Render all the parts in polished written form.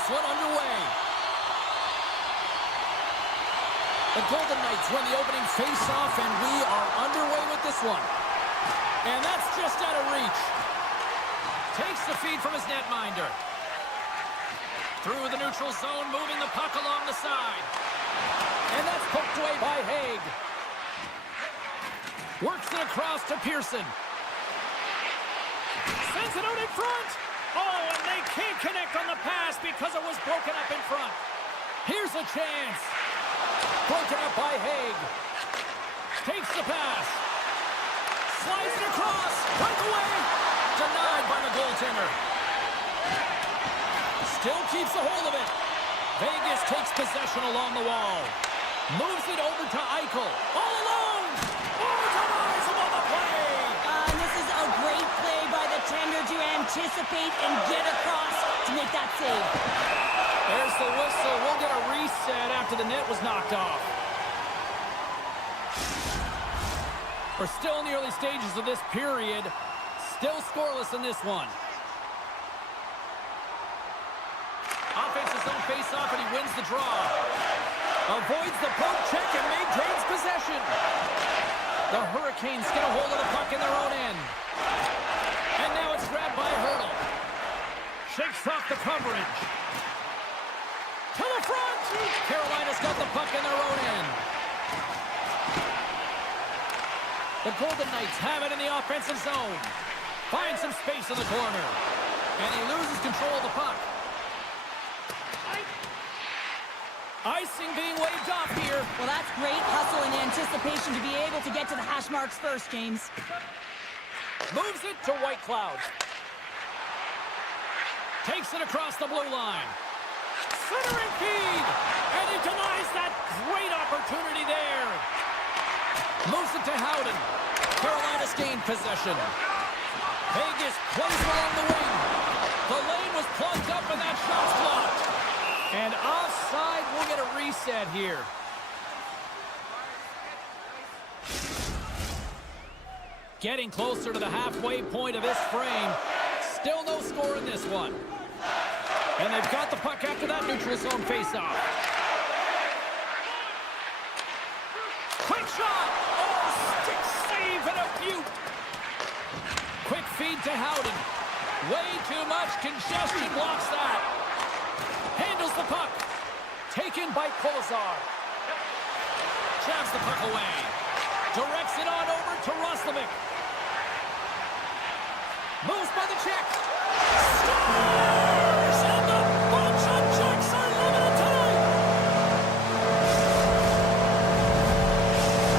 this one underway. The Golden Knights win the opening face-off, and we are underway with this one. And that's just out of reach. Takes the feed from his netminder. Through the neutral zone, moving the puck along the side. And that's poked away by Haig. Works it across to Pearson. Sends it out in front. Oh, and they can't connect on the pass because it was broken up in front. Here's a chance. Broken up by Haig. Takes the pass. Slides it across. Breakaway. Denied by the goaltender. Still keeps a hold of it. Vegas takes possession along the wall. Moves it over to Eichel. All alone. Oh, denies him on the play. This is a great play by the tender to anticipate and get across to make that save. There's the whistle. We'll get a reset after the net was knocked off. We're still in the early stages of this period. Still scoreless in this one. Offensive zone face-off, and he wins the draw. Avoids the poke check and maintains possession. The Hurricanes get a hold of the puck in their own end. And now it's grabbed by Hurdle. Shakes off the coverage. To the front! Carolina's got the puck in their own end. The Golden Knights have it in the offensive zone. Finds some space in the corner. And he loses control of the puck. Icing being waved off here. Well, that's great hustle and anticipation to be able to get to the hash marks first, James. Moves it to White Cloud. Takes it across the blue line. Centering feed. And he denies that great opportunity there. Moves it to Howden. Carolina's gained possession. Vegas plays along the wing. The lane was plugged up and that shot's blocked. And offside, we'll get a reset here. Getting closer to the halfway point of this frame. Still no score in this one. And they've got the puck after that neutral zone faceoff. Quick shot! Oh, stick save and a beaut! Quick feed to Howden. Way too much congestion blocks that. Handles the puck. Taken by Kolesar. Jabs the puck away. Directs it on over to Roslovic. Moves by the check. Scores! And the bunch of checks are limited tonight.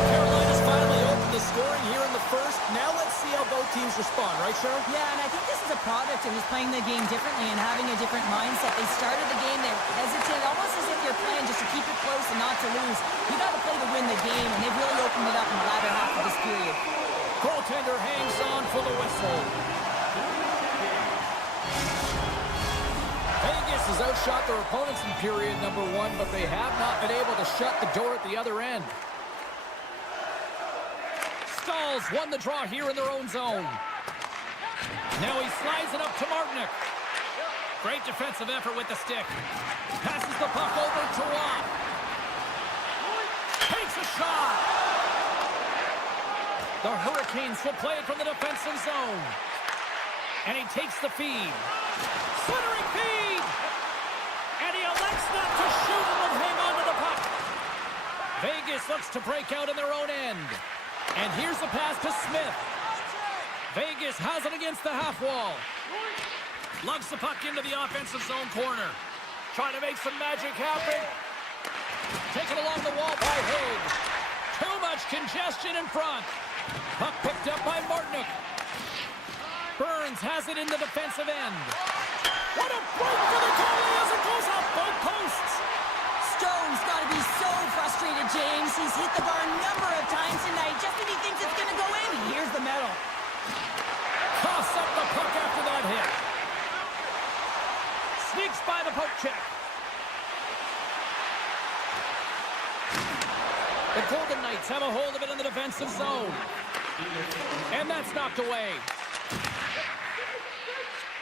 Carolina's finally opened the scoring here in the first. Now let's see how both teams respond, right, Cheryl? Yeah, and I think this is a product of just playing the game differently and having a different mindset. They started the game, they were hesitant, almost as if you're playing just to keep it close and not to lose. You got to play to win the game, and they've really opened it up in the latter half of this period. Goaltender hangs on for the whistle. Vegas has outshot their opponents in period number one, but they have not been able to shut the door at the other end. Stalls won the draw here in their own zone. Now he slides it up to Martinick. Great defensive effort with the stick. Passes the puck over to Watt. Takes a shot. The Hurricanes will play it from the defensive zone. And he takes the feed. Centering feed! And he elects not to shoot and will hang on to the puck. Vegas looks to break out in their own end. And here's the pass to Smith. Vegas has it against the half wall. Lugs the puck into the offensive zone corner. Trying to make some magic happen. Taken along the wall by Haig. Too much congestion in front. Puck picked up by Martinick. Burns has it in the defensive end. What a break for the goalie as it goes off both posts. Stone's got to be so frustrated, James. He's hit the bar a number of times tonight just when he thinks it's going to go in. Here's the medal. Coughs up the puck after that hit. Sneaks by the poke check. The Golden Knights have a hold of it in the defensive zone. And that's knocked away.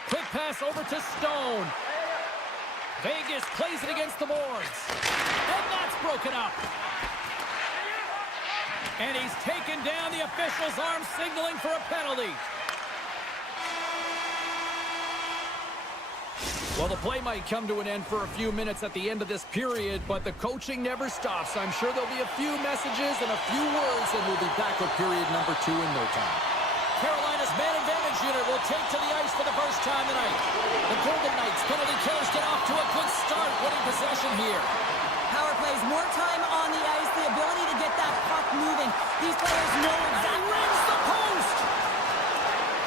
Quick pass over to Stone. Vegas plays it against the boards. And that's broken up. And he's taken down. The official's arm signaling for a penalty. Well, the play might come to an end for a few minutes at the end of this period, but the coaching never stops. I'm sure there'll be a few messages and a few words, and we'll be back with period number 2 in no time. Carolina's man advantage unit will take to the ice for the first time tonight. The Golden Knights penalty killers get off to a good start, winning possession here. Power plays, more time on the ice, the ability to get that puck moving. These players know exactly. Rings the post!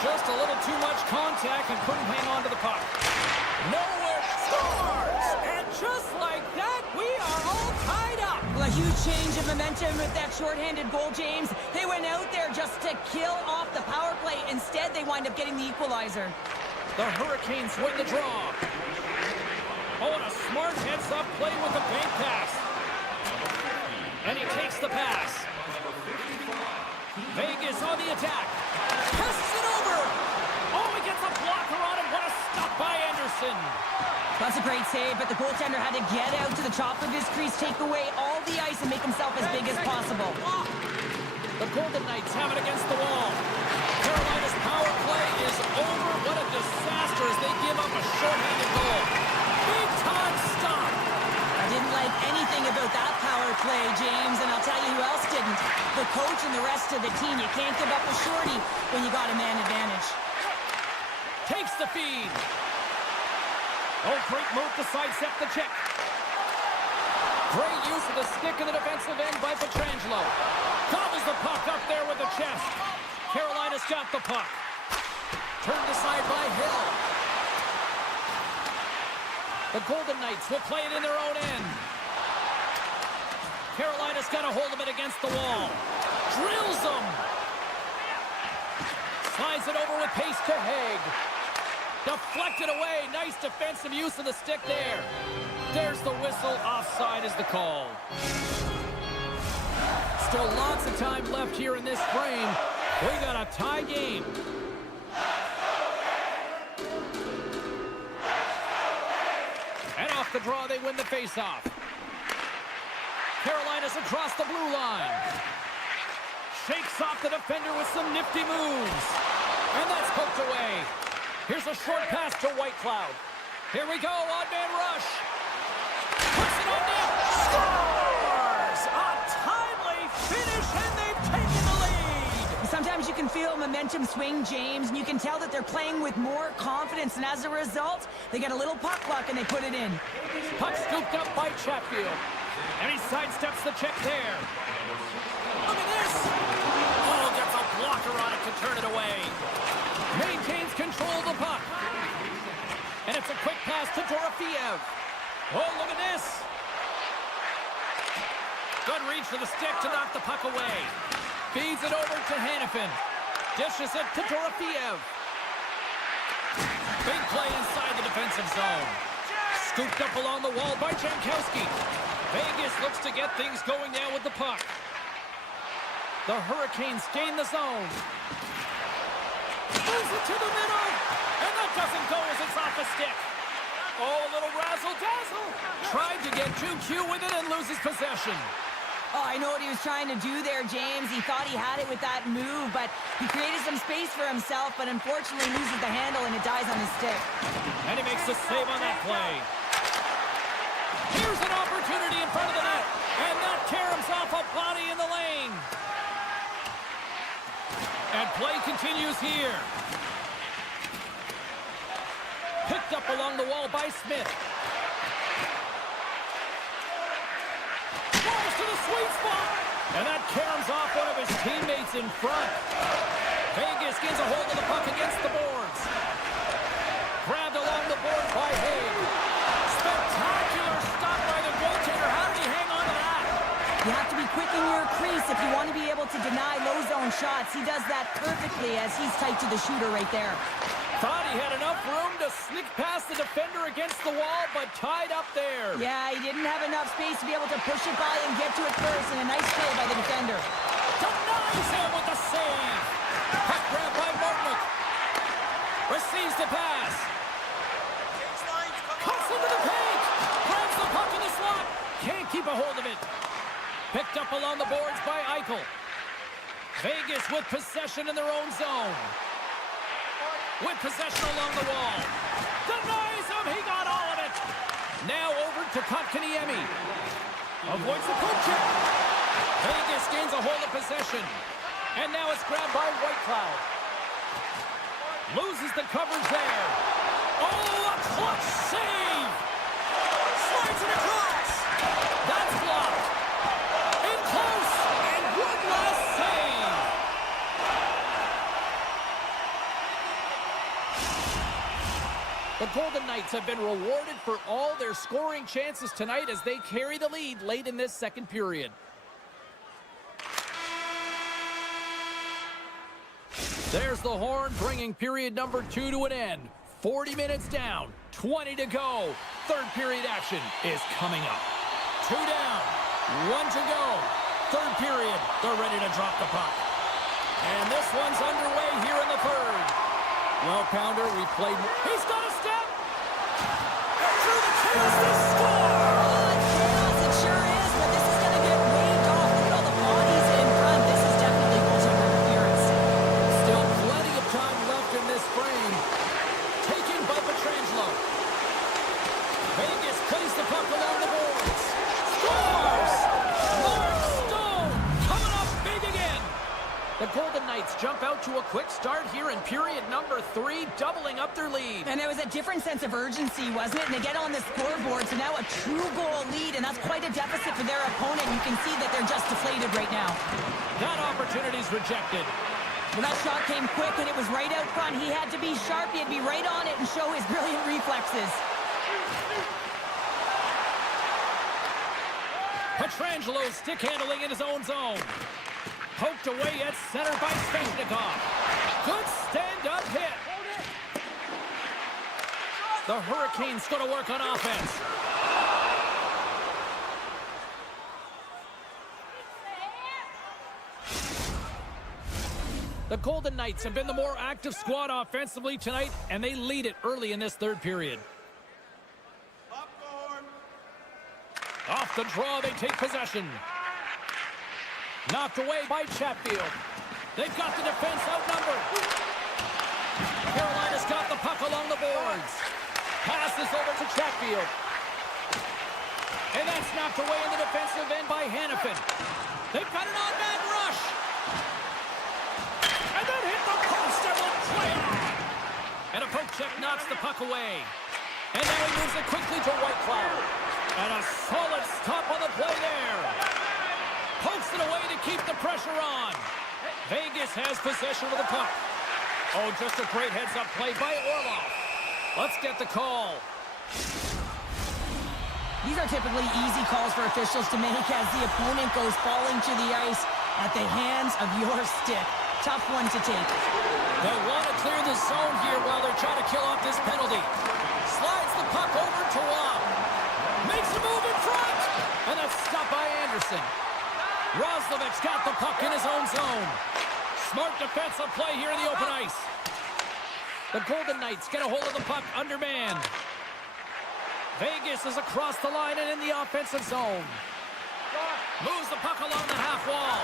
Just a little too much contact and couldn't hang on to the puck. Nowhere scores! And just like that, we are all tied up. Well, a huge change of momentum with that shorthanded goal, James. They went out there just to kill off the power play. Instead, they wind up getting the equalizer. The Hurricanes win the draw. Oh, and a smart heads-up play with the bank pass. And he takes the pass. Vegas on the attack. Passes it over. Oh, he gets a blocker on him. What a stop by Anderson. That's a great save, but the goaltender had to get out to the top of his crease, take away all the ice, and make himself as big as possible. The Golden Knights have it against the wall. Carolina's power play is over. What a disaster as they give up a shorthanded goal. Big-time stop. I didn't like anything about that power play, James, and I'll tell you who else didn't. The coach and the rest of the team. You can't give up a shorty when you got a man advantage. Takes the feed. Oh, great move to sidestep the check. Great use of the stick in the defensive end by Pietrangelo. Gobbles the puck up there with the chest. Carolina's got the puck. Turned aside by Hill. The Golden Knights will play it in their own end. Carolina's got a hold of it against the wall. Drills them. Slides it over with pace to Haig. Deflected away. Nice defensive use of the stick there. There's the whistle. Offside is the call. Still lots of time left here in this frame. We got a tie game. And off the draw, they win the faceoff. Carolina's across the blue line. Shakes off the defender with some nifty moves. And that's poked away. Here's a short pass to Whitecloud. Here we go, odd-man rush. Puts it on net. Scores! A timely finish, and they've taken the lead. Sometimes you can feel momentum swing, James, and you can tell that they're playing with more confidence, and as a result, they get a little puck luck and they put it in. Puck scooped up by Chatfield. And he sidesteps the check there. Look at this! Oh, gets a blocker on it to turn it away. Maintains control of the puck. And it's a quick pass to Dorofeev. Oh, look at this. Good reach to the stick to knock the puck away. Feeds it over to Hanifin. Dishes it to Dorofeev. Big play inside the defensive zone. Scooped up along the wall by Jankowski. Vegas looks to get things going now with the puck. The Hurricanes gain the zone. Moves it to the middle. And that doesn't go as it's off the stick. Oh, a little razzle-dazzle. Tried to get too cute with it and loses possession. Oh, I know what he was trying to do there, James. He thought he had it with that move, but he created some space for himself, but unfortunately loses the handle and it dies on his stick. And he makes the save on that play. Here's an opportunity in front of the net. And that caroms off a body in the lane. And play continues here. Picked up along the wall by Smith. Falls to the sweet spot. And that caroms off one of his teammates in front. Vegas gets a hold of the puck against the boards. Grabbed along the board by Haig. Spectacular stop by the goaltender. How did he hang on to that? You have to be quick in your crease if you want to be able to deny low zone shots. He does that perfectly as he's tight to the shooter right there. Thought he had enough room to sneak past the defender against the wall, but tied up there. Yeah, he didn't have enough space to be able to push it by and get to it first, and a nice play by the defender. Denies him with the save. Puck grab by Martinick. Receives the pass. Cuts into the paint. Picked up along the boards by Eichel. Vegas with possession in their own zone. With possession along the wall. Denies him. He got all of it. Now over to Kotkaniemi. Avoids the poke check. Vegas gains a hold of possession. And now it's grabbed by Whitecloud. Loses the coverage there. Oh, a clutch save. Slides it across. That's blocked. In close. And one last save. The Golden Knights have been rewarded for all their scoring chances tonight as they carry the lead late in this second period. There's the horn, bringing period number 2 to an end. 40 minutes down, 20 to go. Third period action is coming up. 2 down, 1 to go. Third period, they're ready to drop the puck. And this one's underway here in the third. Well, Pounder, we played. He's got a step. Through the chaos, they score. Chaos, it sure is, but this is going to get waved off. Look at all the bodies in front. This is definitely goaltender interference. Still plenty of time left in this frame. Taken by Pietrangelo. Vegas plays the puck along the boards. Scores! Mark Stone coming up big again. The Golden Knights jump out to a quick start here in period number 3, doubling up their lead. And there was a different sense of urgency, wasn't it? And they get on the scoreboard, so now a true goal lead, and that's quite a deficit for their opponent. You can see that they're just deflated right now. That opportunity's rejected. Well, that shot came quick, and it was right out front. He had to be sharp. He had to be right on it and show his brilliant reflexes. Pietrangelo stick handling in his own zone. Poked away at center by Sneknest. Good stand-up hit. The Hurricanes going to work on offense. The Golden Knights have been the more active squad offensively tonight, and they lead it early in this third period. Off the draw, they take possession. Knocked away by Chatfield. They've got the defense outnumbered. Carolina's got the puck along the boards. Passes over to Chatfield. And that's knocked away in the defensive end by Hanifin. They've got an on-man rush. And then hit the post and went play on. And a poke check knocks the puck away. And now he moves it quickly to Whitecloud. And a solid stop on the play there. Pokes it away to keep the pressure on. Vegas has possession of the puck. Oh, just a great heads-up play by Orlov. Let's get the call. These are typically easy calls for officials to make as the opponent goes falling to the ice at the hands of your stick. Tough one to take. They want to clear the zone here while they're trying to kill off this penalty. Slides the puck over to Rob. Makes a move in front. And that's stopped by Anderson. Roslovic's got the puck in his own zone. Smart defensive play here in the open ice. The Golden Knights get a hold of the puck undermanned. Vegas is across the line and in the offensive zone. Moves the puck along the half wall.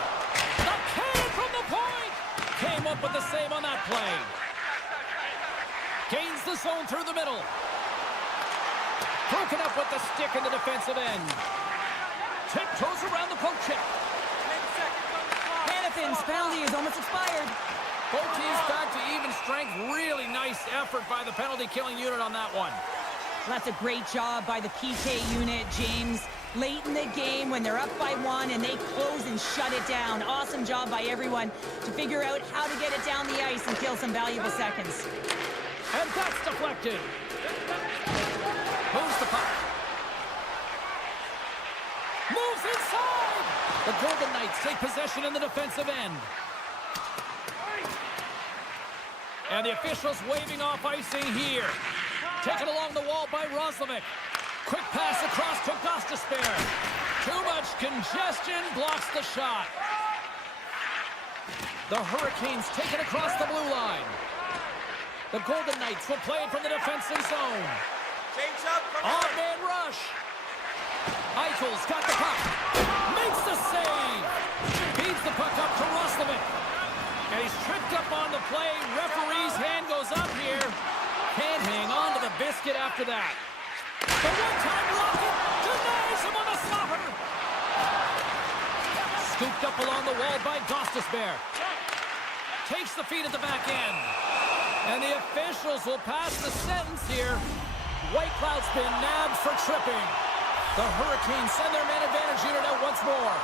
The cannon from the point. Came up with the save on that play. Gains the zone through the middle. Broken up with the stick in the defensive end. Tiptoes around the poke check. Hanifin's penalty is almost expired. Both teams back to even strength. Really nice effort by the penalty-killing unit on that one. That's a great job by the PK unit, James. Late in the game when they're up by 1 and they close and shut it down. Awesome job by everyone to figure out how to get it down the ice and kill some valuable seconds. And that's deflected. Moves the puck. Moves inside. The Golden Knights take possession in the defensive end. And the officials waving off icing here. Taken along the wall by Roslovic. Quick pass across to Gostisbehere. Too much congestion blocks the shot. The Hurricanes take it across the blue line. The Golden Knights will play it from the defensive zone. Change up. On-man rush. Eichel's got the puck. Makes the save. Feeds the puck up to Roslovic. And he's tripped up on the play. Referee's hand goes up here. Can't hang on to the biscuit after that. The one-time rocket denies him on the stopper. Scooped up along the wall by Gostisbehere. Takes the feed at the back end. And the officials will pass the sentence here. Whitecloud's been nabbed for tripping. The Hurricanes send their man advantage unit out once more.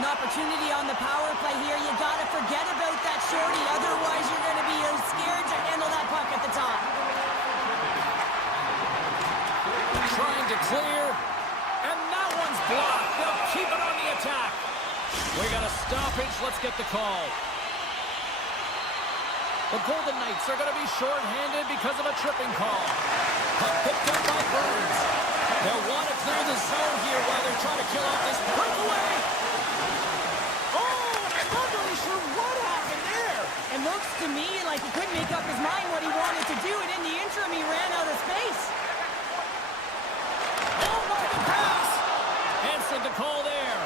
An opportunity on the power play here. You got to forget about that shorty. Otherwise, you're going to be scared to handle that puck at the top. Trying to clear. And that one's blocked. They'll keep it on the attack. We got a stoppage. Let's get the call. The Golden Knights are going to be short-handed because of a tripping call. Puck picked up by Burns. They'll want to clear the zone here while they're trying to kill off this breakaway. Oh, I'm not really sure what happened there. It looks to me like he couldn't make up his mind what he wanted to do, and in the interim, he ran out of space. Oh, what a pass. Answered the call there.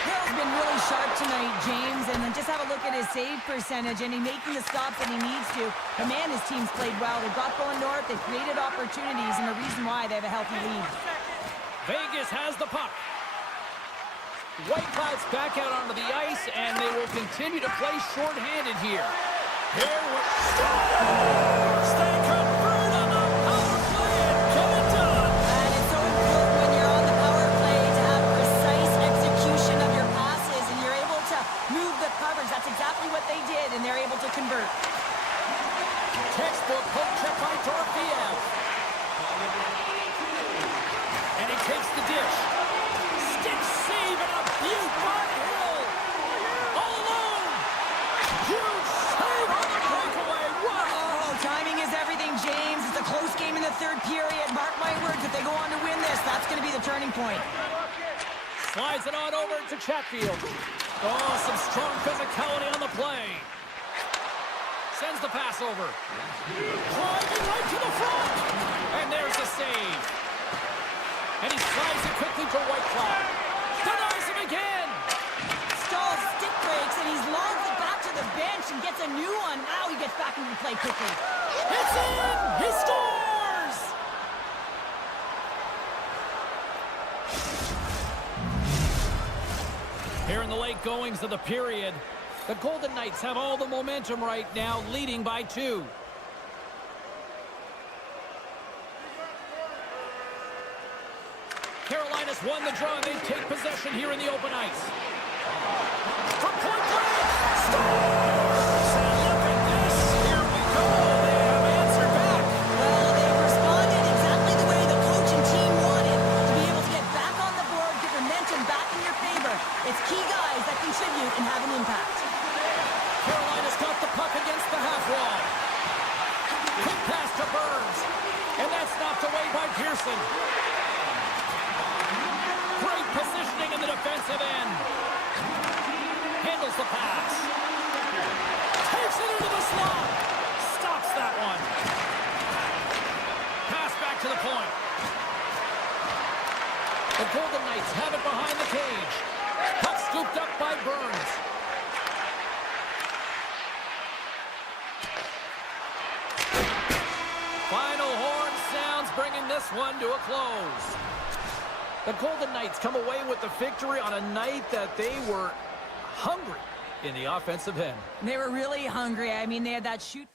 Hill's been really sharp tonight, James, and then just have a look at his save percentage, and he's making the stops that he needs to. But man, his team's played well. They've got going north, they've created opportunities, and the reason why they have a healthy lead. Vegas has the puck. Whitecloud's back out onto the ice, and they will continue to play short-handed here. Here we stay convert on the power play and get it done. And it's so important when you're on the power play to have precise execution of your passes, and you're able to move the coverage. That's exactly what they did, and they're able to convert. Textbook poke check by Dorofeev. And he takes the dish. Stick save and a beaut by Hill. All alone. Huge save on the breakaway. Wow. Oh, timing is everything, James. It's a close game in the third period. Mark my words, if they go on to win this, that's going to be the turning point. Slides it on over to Chatfield. Oh, some strong physicality on the play. Sends the pass over. Driving right to the front. And there's the save. And he slides it quickly to Whitecloud. Denies him again. Stalls stick breaks, and he's logged it back to the bench and gets a new one. Now he gets back into play quickly. It's in! He scores! Here in the late goings of the period, the Golden Knights have all the momentum right now, leading by 2. Carolina's won the draw, and they take possession here in the open ice. From point blank, scores! And look at this, here we go, they have answered back. Well, they responded exactly the way the coach and team wanted, to be able to get back on the board, get momentum back in your favor. It's key guys that contribute and have an impact. Carolina's got the puck against the half wall. Quick pass to Burns, and that's knocked away by Pearson. Great positioning in the defensive end. Handles the pass. Takes it into the slot. Stops that one. Pass back to the point. The Golden Knights have it behind the cage. Puck scooped up by Burns. Final horn sounds, bringing this one to a close. The Golden Knights come away with the victory on a night that they were hungry in the offensive end. They were really hungry. I mean, they had that shoot.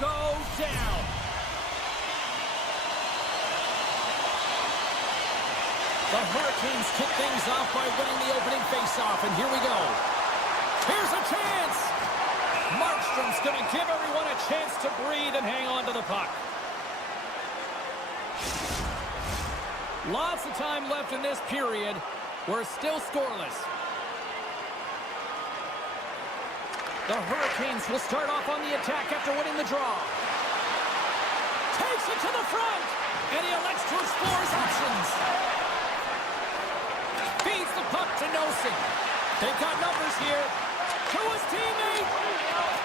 go down. The Hurricanes kick things off by winning the opening faceoff, and here we go. Here's a chance. Markstrom's going to give everyone a chance to breathe and hang on to the puck. Lots of time left in this period. We're still scoreless. The Hurricanes will start off on the attack after winning the draw. Takes it to the front, and he elects to explore his options. Feeds the puck to Nosen. They've got numbers here. To his teammate.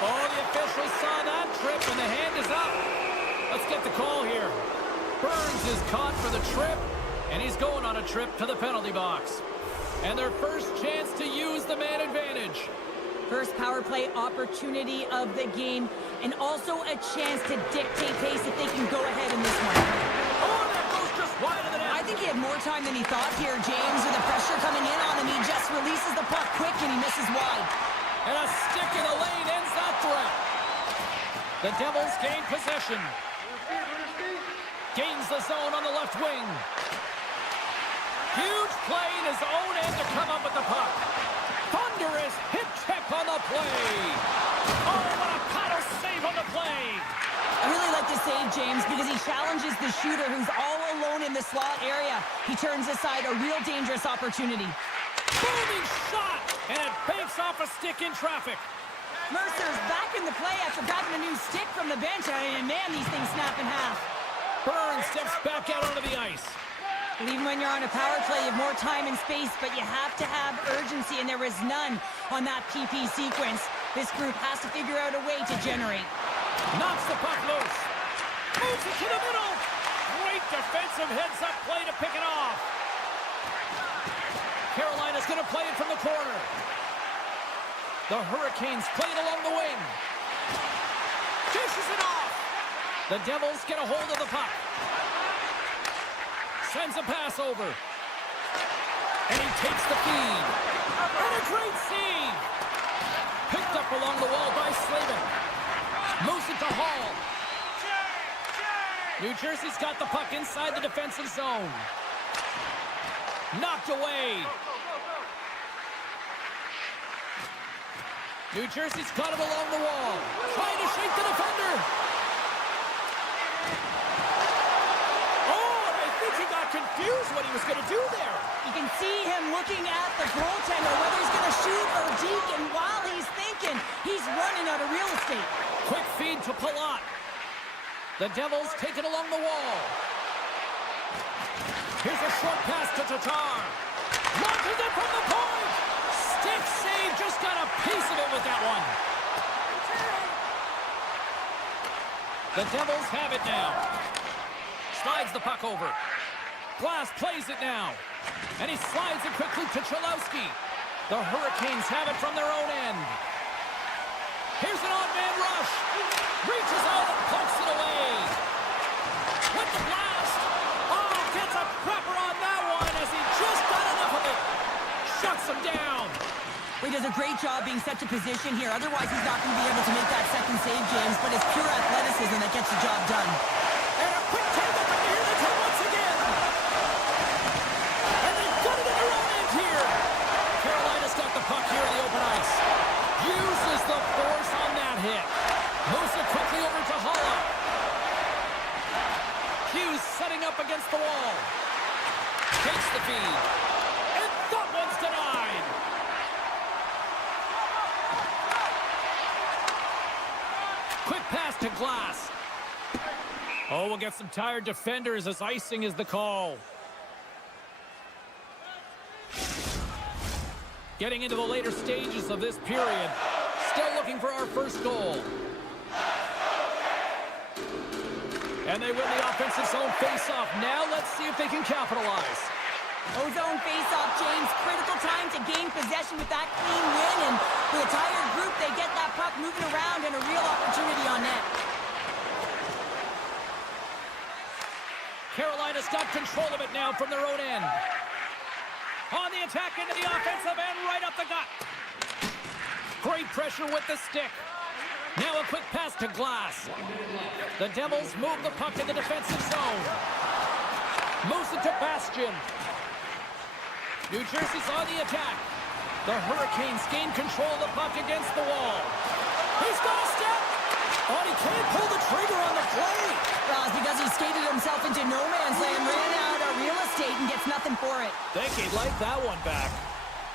Oh, the officials saw that trip, and the hand is up. Let's get the call here. Burns is caught for the trip, and he's going on a trip to the penalty box. And their first chance to use the man advantage. First power play opportunity of the game, and also a chance to dictate pace if they can go ahead in this one. Oh, that goes just wide of the net. I think he had more time than he thought here, James. With the pressure coming in on him, he just releases the puck quick and he misses wide. And a stick in the lane ends that threat. The Devils gain possession. Gains the zone on the left wing. Huge play in his own end to come up with the puck. Thunderous hip check on the play. Oh, what a paddle save on the play. I really like this save, James, because he challenges the shooter who's all alone in the slot area. He turns aside a real dangerous opportunity. Booming shot, and it banks off a stick in traffic. Mercer's back in the play after grabbing a new stick from the bench. And man, these things snap in half. Burns steps back out onto the ice. Even when you're on a power play, you have more time and space, but you have to have urgency, and there is none on that PP sequence. This group has to figure out a way to generate. Knocks the puck loose. Moves it to the middle. Great defensive heads-up play to pick it off. Carolina's going to play it from the corner. The Hurricanes play it along the wing. Dishes it off. The Devils get a hold of the puck. Sends a pass over. And he takes the feed. And a great save. Picked up along the wall by Slavin. Moves it to Hall. New Jersey's got the puck inside the defensive zone. Knocked away. New Jersey's got him along the wall. Trying to shake the defender. Oh, and I think he got confused what he was going to do there. You can see him looking at the goaltender, whether he's going to shoot or deke, and while he's thinking, he's running out of real estate. Quick feed to Palat. The Devils take it along the wall. Here's a short pass to Tatar. Launches it from the point. Stick save, just got a piece of it with that one. The Devils have it now. Slides the puck over. Glass plays it now. And he slides it quickly to Cholowski. The Hurricanes have it from their own end. Here's an odd-man rush. Reaches out and pokes it away. With the blast. Oh, gets a cropper on that one as he just got enough of it. Shuts him down. He does a great job being set to position here. Otherwise, he's not going to be able to make that second save, James. But it's pure athleticism that gets the job done. And a quick take up in here. They come once again. And they've got it in their own end here. Carolina's got the puck here in the open ice. Uses the force on that hit. Moves it quickly over to Holla. Hughes setting up against the wall. Takes the feed. And that one's denied. Quick pass to Glass. Oh, we'll get some tired defenders as icing is the call. Getting into the later stages of this period. Still looking for our first goal. And they win the offensive zone face-off. Now let's see if they can capitalize. O-zone face-off, James. Critical time to gain possession with that clean win. And for the tired group, they get that puck moving around and a real opportunity on net. Carolina's got control of it now from their own end. On the attack into the offensive end, right up the gut. Great pressure with the stick. Now a quick pass to Glass. The Devils move the puck in the defensive zone. Moves it to Bastion. New Jersey's on the attack. The Hurricanes gain control of the puck against the wall. He's got a step. Oh, he can't pull the trigger on the play. Well, it's because he skated himself into no man's land, ran out of real estate, and gets nothing for it. Think he'd like that one back.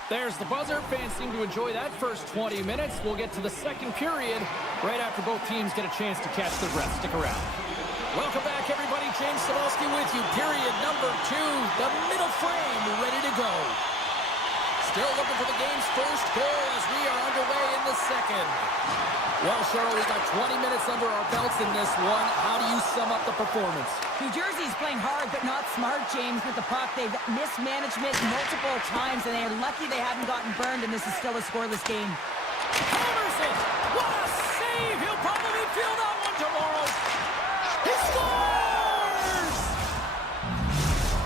There's the buzzer. Fans seem to enjoy that first 20 minutes. We'll get to the second period right after both teams get a chance to catch their breath. Stick around. Welcome back, everybody. James Cebulski with you. Period number 2. The middle frame ready to go. Still looking for the game's first goal as we are underway in the second. Well, Cheryl, we got 20 minutes under our belts in this one. How do you sum up the performance? New Jersey's playing hard but not smart, James, with the puck. They've missed management multiple times, and they're lucky they haven't gotten burned, and this is still a scoreless game. Hammers it! What a save! He'll probably feel that one tomorrow. He scores!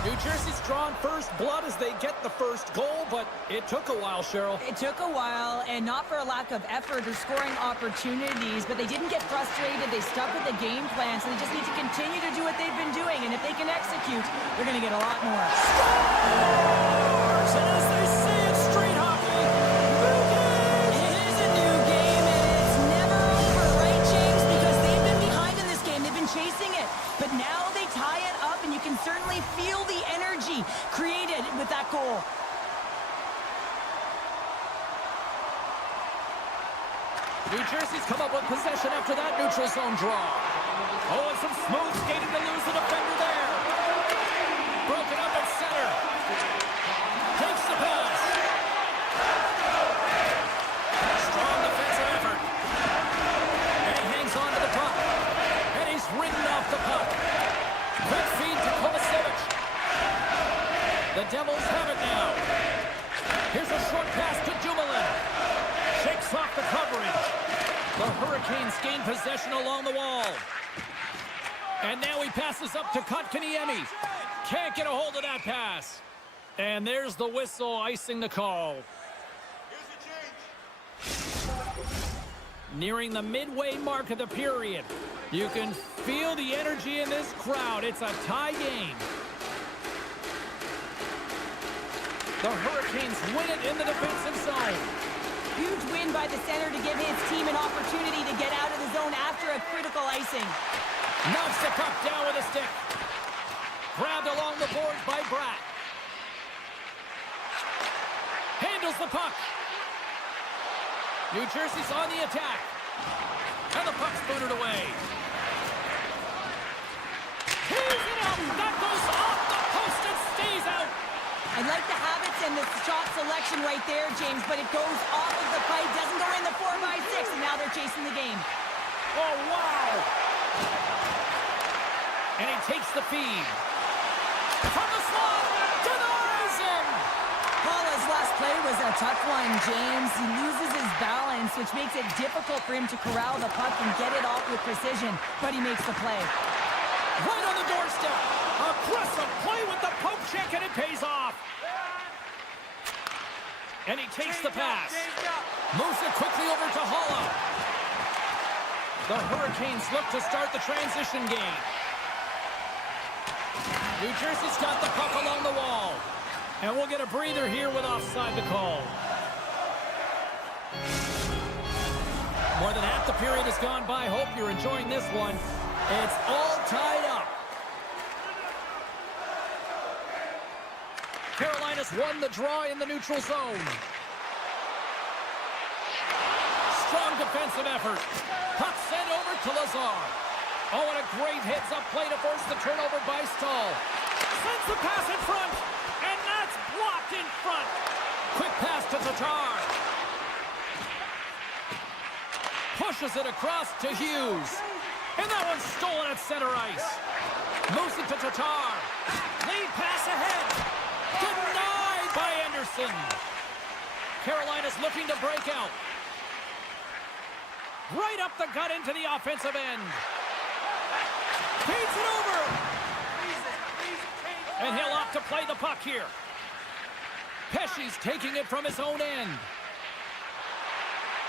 New Jersey's drawn first blood as they get the first goal, but it took a while, Cheryl. It took a while, and not for a lack of effort or scoring opportunities, but they didn't get frustrated. They stuck with the game plan, so they just need to continue to do what they've been doing, and if they can execute, they're going to get a lot more. Scores! And as they say in street hockey, it is a new game, and it's never over, right, James? Because they've been behind in this game. They've been chasing it, but now they tie it up, and you can certainly feel the energy created with that goal. New Jersey's come up with possession after that neutral zone draw. Oh, and some smooth skating to lose the defender there. Broken up at center. Takes the pass. Strong defensive effort. And he hangs on to the puck. And he's ridden off the puck. Quick feed to Kovacevic. The Devils have it now. Here's a short pass to Dumoulin. Shakes off the coverage. The Hurricanes gain possession along the wall. And now he passes up to Kotkaniemi. Can't get a hold of that pass. And there's the whistle icing the call. Nearing the midway mark of the period. You can feel the energy in this crowd. It's a tie game. The Hurricanes win it in the defensive zone. Huge win by the center to give his team an opportunity to get out of the zone after a critical icing. Knocks the puck down with a stick. Grabbed along the boards by Bratt. Handles the puck. New Jersey's on the attack. And the puck's booted away. He's it up. That goes off the post and stays out. I like the habits and the shot selection right there, James, but it goes off of the fight, doesn't go in the 4x6, and now they're chasing the game. Oh, wow! And he takes the feed. From the slot, denies him! Paula's last play was a tough one, James. He loses his balance, which makes it difficult for him to corral the puck and get it off with precision, but he makes the play. Right on the doorstep. Aggressive play with the poke check, and it pays off. And he takes the pass. Moves it quickly over to Holla. The Hurricanes look to start the transition game. New Jersey's got the puck along the wall. And we'll get a breather here with offside the call. More than half the period has gone by. Hope you're enjoying this one. It's all tied up. Carolina's won the draw in the neutral zone. Strong defensive effort. Puck sent over to Lazar. Oh, and a great heads-up play to force the turnover by Stahl. Sends the pass in front, and that's blocked in front. Quick pass to Tatar. Pushes it across to Hughes. And that one's stolen at center ice. Moves it to Tatar. Lead pass ahead. Denied by Anderson. Carolina's looking to break out. Right up the gut into the offensive end. Feeds it over. And he'll opt to play the puck here. Pesci's taking it from his own end.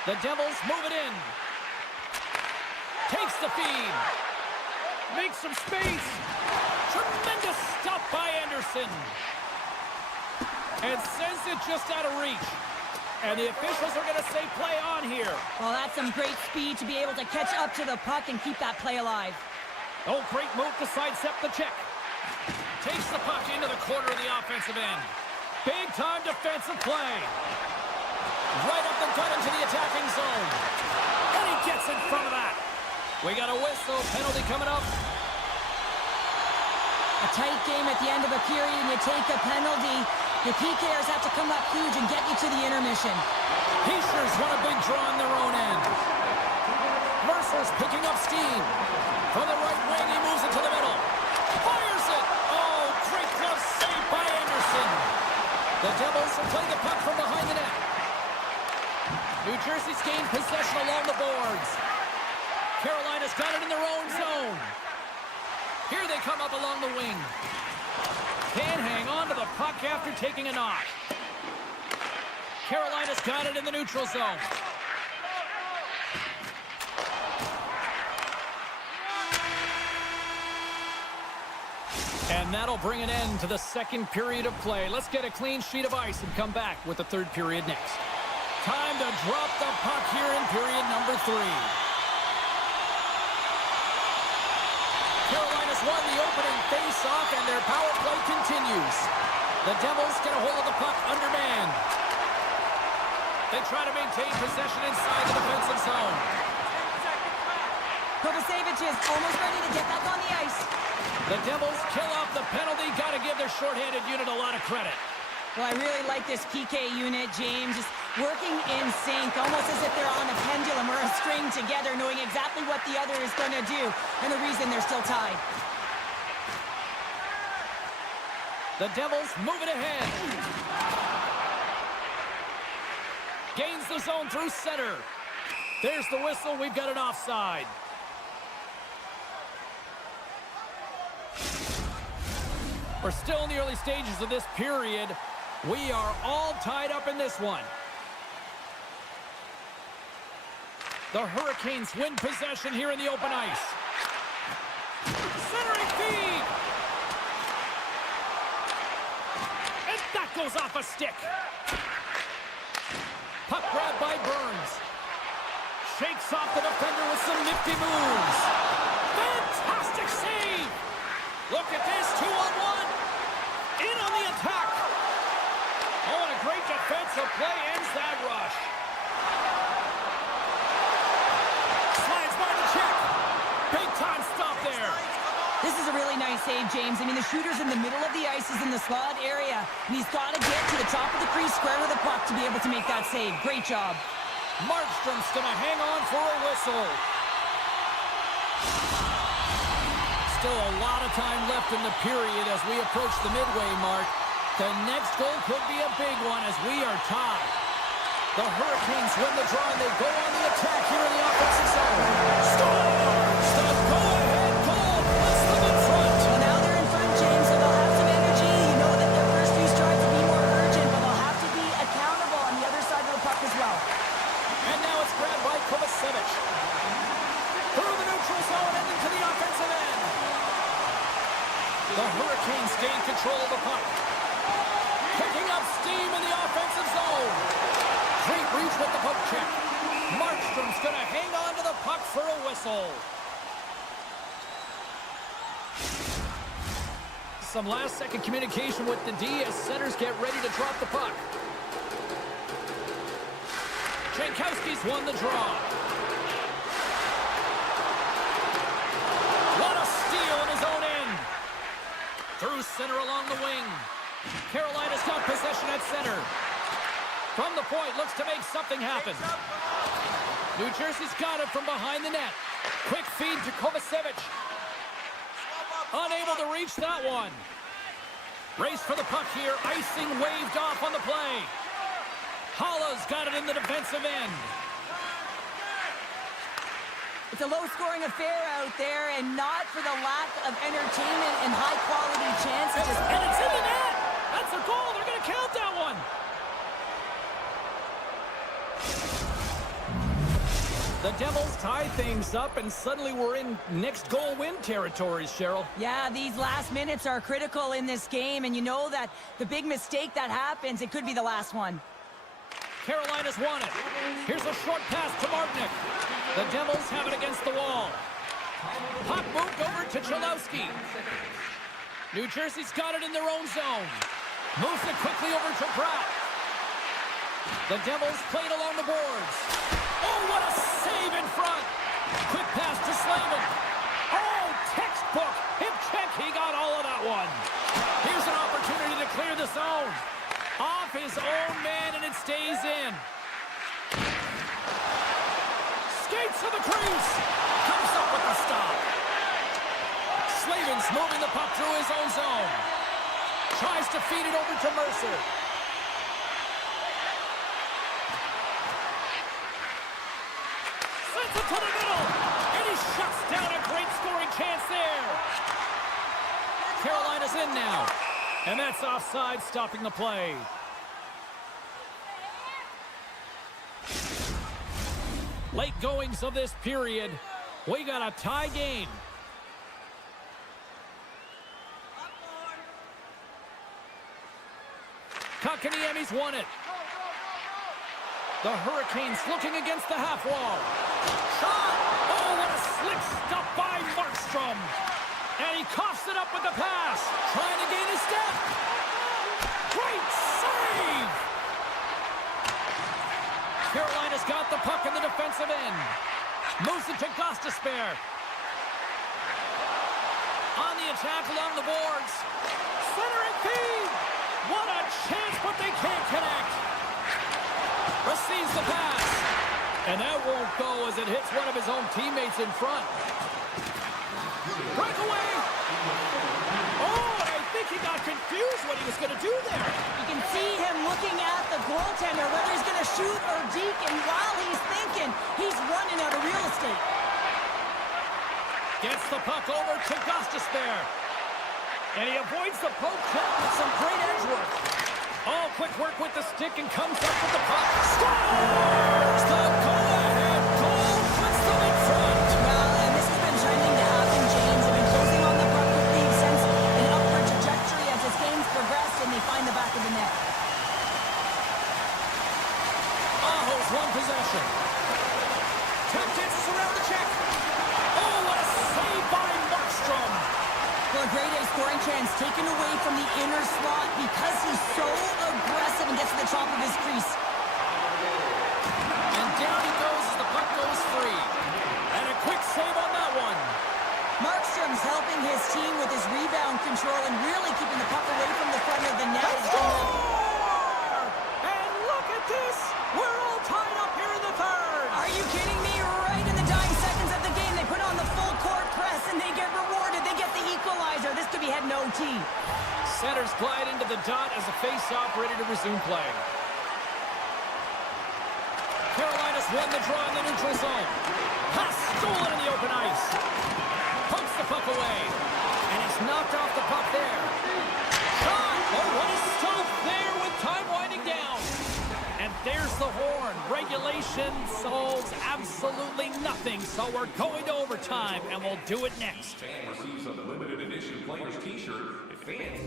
The Devils move it in. Takes the feed. Makes some space. Tremendous stop by Anderson. And sends it just out of reach. And the officials are going to say play on here. Well, that's some great speed to be able to catch up to the puck and keep that play alive. Oh, great move to sidestep the check. Takes the puck into the corner of the offensive end. Big-time defensive play. Right up the gut into the attacking zone. And he gets in front of that. We got a whistle. Penalty coming up. A tight game at the end of a period and you take a penalty. The PKers have to come up huge and get you to the intermission. Pacers want a big draw on their own end. Mercer's picking up steam. From the right wing, he moves it to the middle. Fires it! Oh, great glove save by Anderson. The Devils will play the puck from behind the net. New Jersey's gained possession along the boards. Carolina's got it in their own zone. Here they come up along the wing. Can't hang on to the puck after taking a knock. Carolina's got it in the neutral zone. And that'll bring an end to the second period of play. Let's get a clean sheet of ice and come back with the third period next. Time to drop the puck here in period number 3. Carolina's won the opening face-off, and their power play continues. The Devils get a hold of the puck undermanned. They try to maintain possession inside the defensive zone. Kovacevic is almost ready to get back on the ice. The Devils kill off the penalty. Got to give their shorthanded unit a lot of credit. Well, I really like this PK unit, James. Just working in sync, almost as if they're on a pendulum or a string together, knowing exactly what the other is going to do and the reason they're still tied. The Devils move it ahead. Gains the zone through center. There's the whistle. We've got an offside. We're still in the early stages of this period. We are all tied up in this one. The Hurricanes win possession here in the open ice. Centering feed! And that goes off a stick. Puck grab by Burns. Shakes off the defender with some nifty moves. Fantastic save! Look at this, 2-on-1. In on the attack. Oh, and a great defensive play ends that rush. Slides by the check. Big time stop there. This is a really nice save, James. I mean, the shooter's in the middle of the ice. He's in the slot area. And he's got to get to the top of the crease square with the puck to be able to make that save. Great job. Markstrom's going to hang on for a whistle. Still a lot of time left in the period as we approach the midway mark. The next goal could be a big one as we are tied. The Hurricanes win the draw and they go on the attack here in the offensive zone. Scores! The go-ahead goal puts them in front. Well, now they're in front, James, so they'll have some energy. You know that their first few strides will be more urgent, but they'll have to be accountable on the other side of the puck as well. And now it's grabbed by Kovacevic. Through the neutral zone and into the offensive end. The Hurricanes gain control of the puck. Picking up steam in the offensive zone. Great reach with the poke check. Markstrom's going to hang on to the puck for a whistle. Some last-second communication with the D as centers get ready to drop the puck. Jankowski's won the draw. What a steal in his own end. Through center along the wing. Carolina's got possession at center. From the point, looks to make something happen. New Jersey's got it from behind the net. Quick feed to Kovacevic. Unable to reach that one. Race for the puck here. Icing waved off on the play. Holla's got it in the defensive end. It's a low-scoring affair out there, and not for the lack of entertainment and high-quality chances. And it's in the net! That's a goal! They're going to count that one! The Devils tie things up, and suddenly we're in next goal win territories, Cheryl. Yeah, these last minutes are critical in this game, and you know that the big mistake that happens, it could be the last one. Carolina's won it. Here's a short pass to Martinick. The Devils have it against the wall. Puck moved over to Cholowski. New Jersey's got it in their own zone. Moves it quickly over to Pratt. The Devils played along the boards. Oh, what a save in front. Quick pass to Slavin. Oh, textbook. Hip check. He got all of that one. Here's an opportunity to clear the zone. Off his own man, and it stays in. Skates to the crease. Comes up with the stop. Slavin's moving the puck through his own zone. Tries to feed it over to Mercer. Sends it to the middle. And he shuts down a great scoring chance there. Carolina's in now. And that's offside, stopping the play. Late goings of this period. We got a tie game. Kotkaniemi's won it. The Hurricanes looking against the half wall. Shot! Oh, what a slick stop by Markstrom. And he coughs it up with the pass. Trying to gain a step. Great save! Carolina's got the puck in the defensive end. Moves it to Gostisbehere. On the attack along the boards. Centering feed! What a chance, but they can't connect. Receives the pass. And that won't go as it hits one of his own teammates in front. Breakaway! Oh, I think he got confused what he was going to do there. You can see him looking at the goaltender, whether he's going to shoot or deke, and while he's thinking, he's running out of real estate. Gets the puck over to Gostisbehere. And he avoids the poke check with some great edge work. Oh, quick work with the stick and comes up with the puck. Scores! The go-ahead goal puts them in front. Well, and this has been trending to happen, James. They've been closing on the puck quickly. You've sensed an upward trajectory as this game's progressed, and they find the back of the net. Aho's won possession. Tap dances around the check. Oh, what a save by Markstrom. Well, a great scoring chance taken away from the inner slot because he's so aggressive and gets to the top of his crease. And down he goes as the puck goes free. And a quick save on that one. Markstrom's helping his team with his rebound control and really keeping the puck away from the front of the net. Score! And look at this! We're all tied up here in the third! Are you kidding me? Right in the dying seconds of the game, they put on the full court press and they get rewarded. They get the equalizer. This could be heading to OT. Centers glide into the dot as a face-off ready to resume play. Carolina's won the draw in the neutral zone. Pass stolen in the open ice. Pumps the puck away. And it's knocked off the puck there. Shot! Oh, what a stop there with time winding down. And there's the horn. Regulation solves absolutely nothing, so we're going to overtime, and we'll do it next. Fan receives a limited edition player's t-shirt. If fans...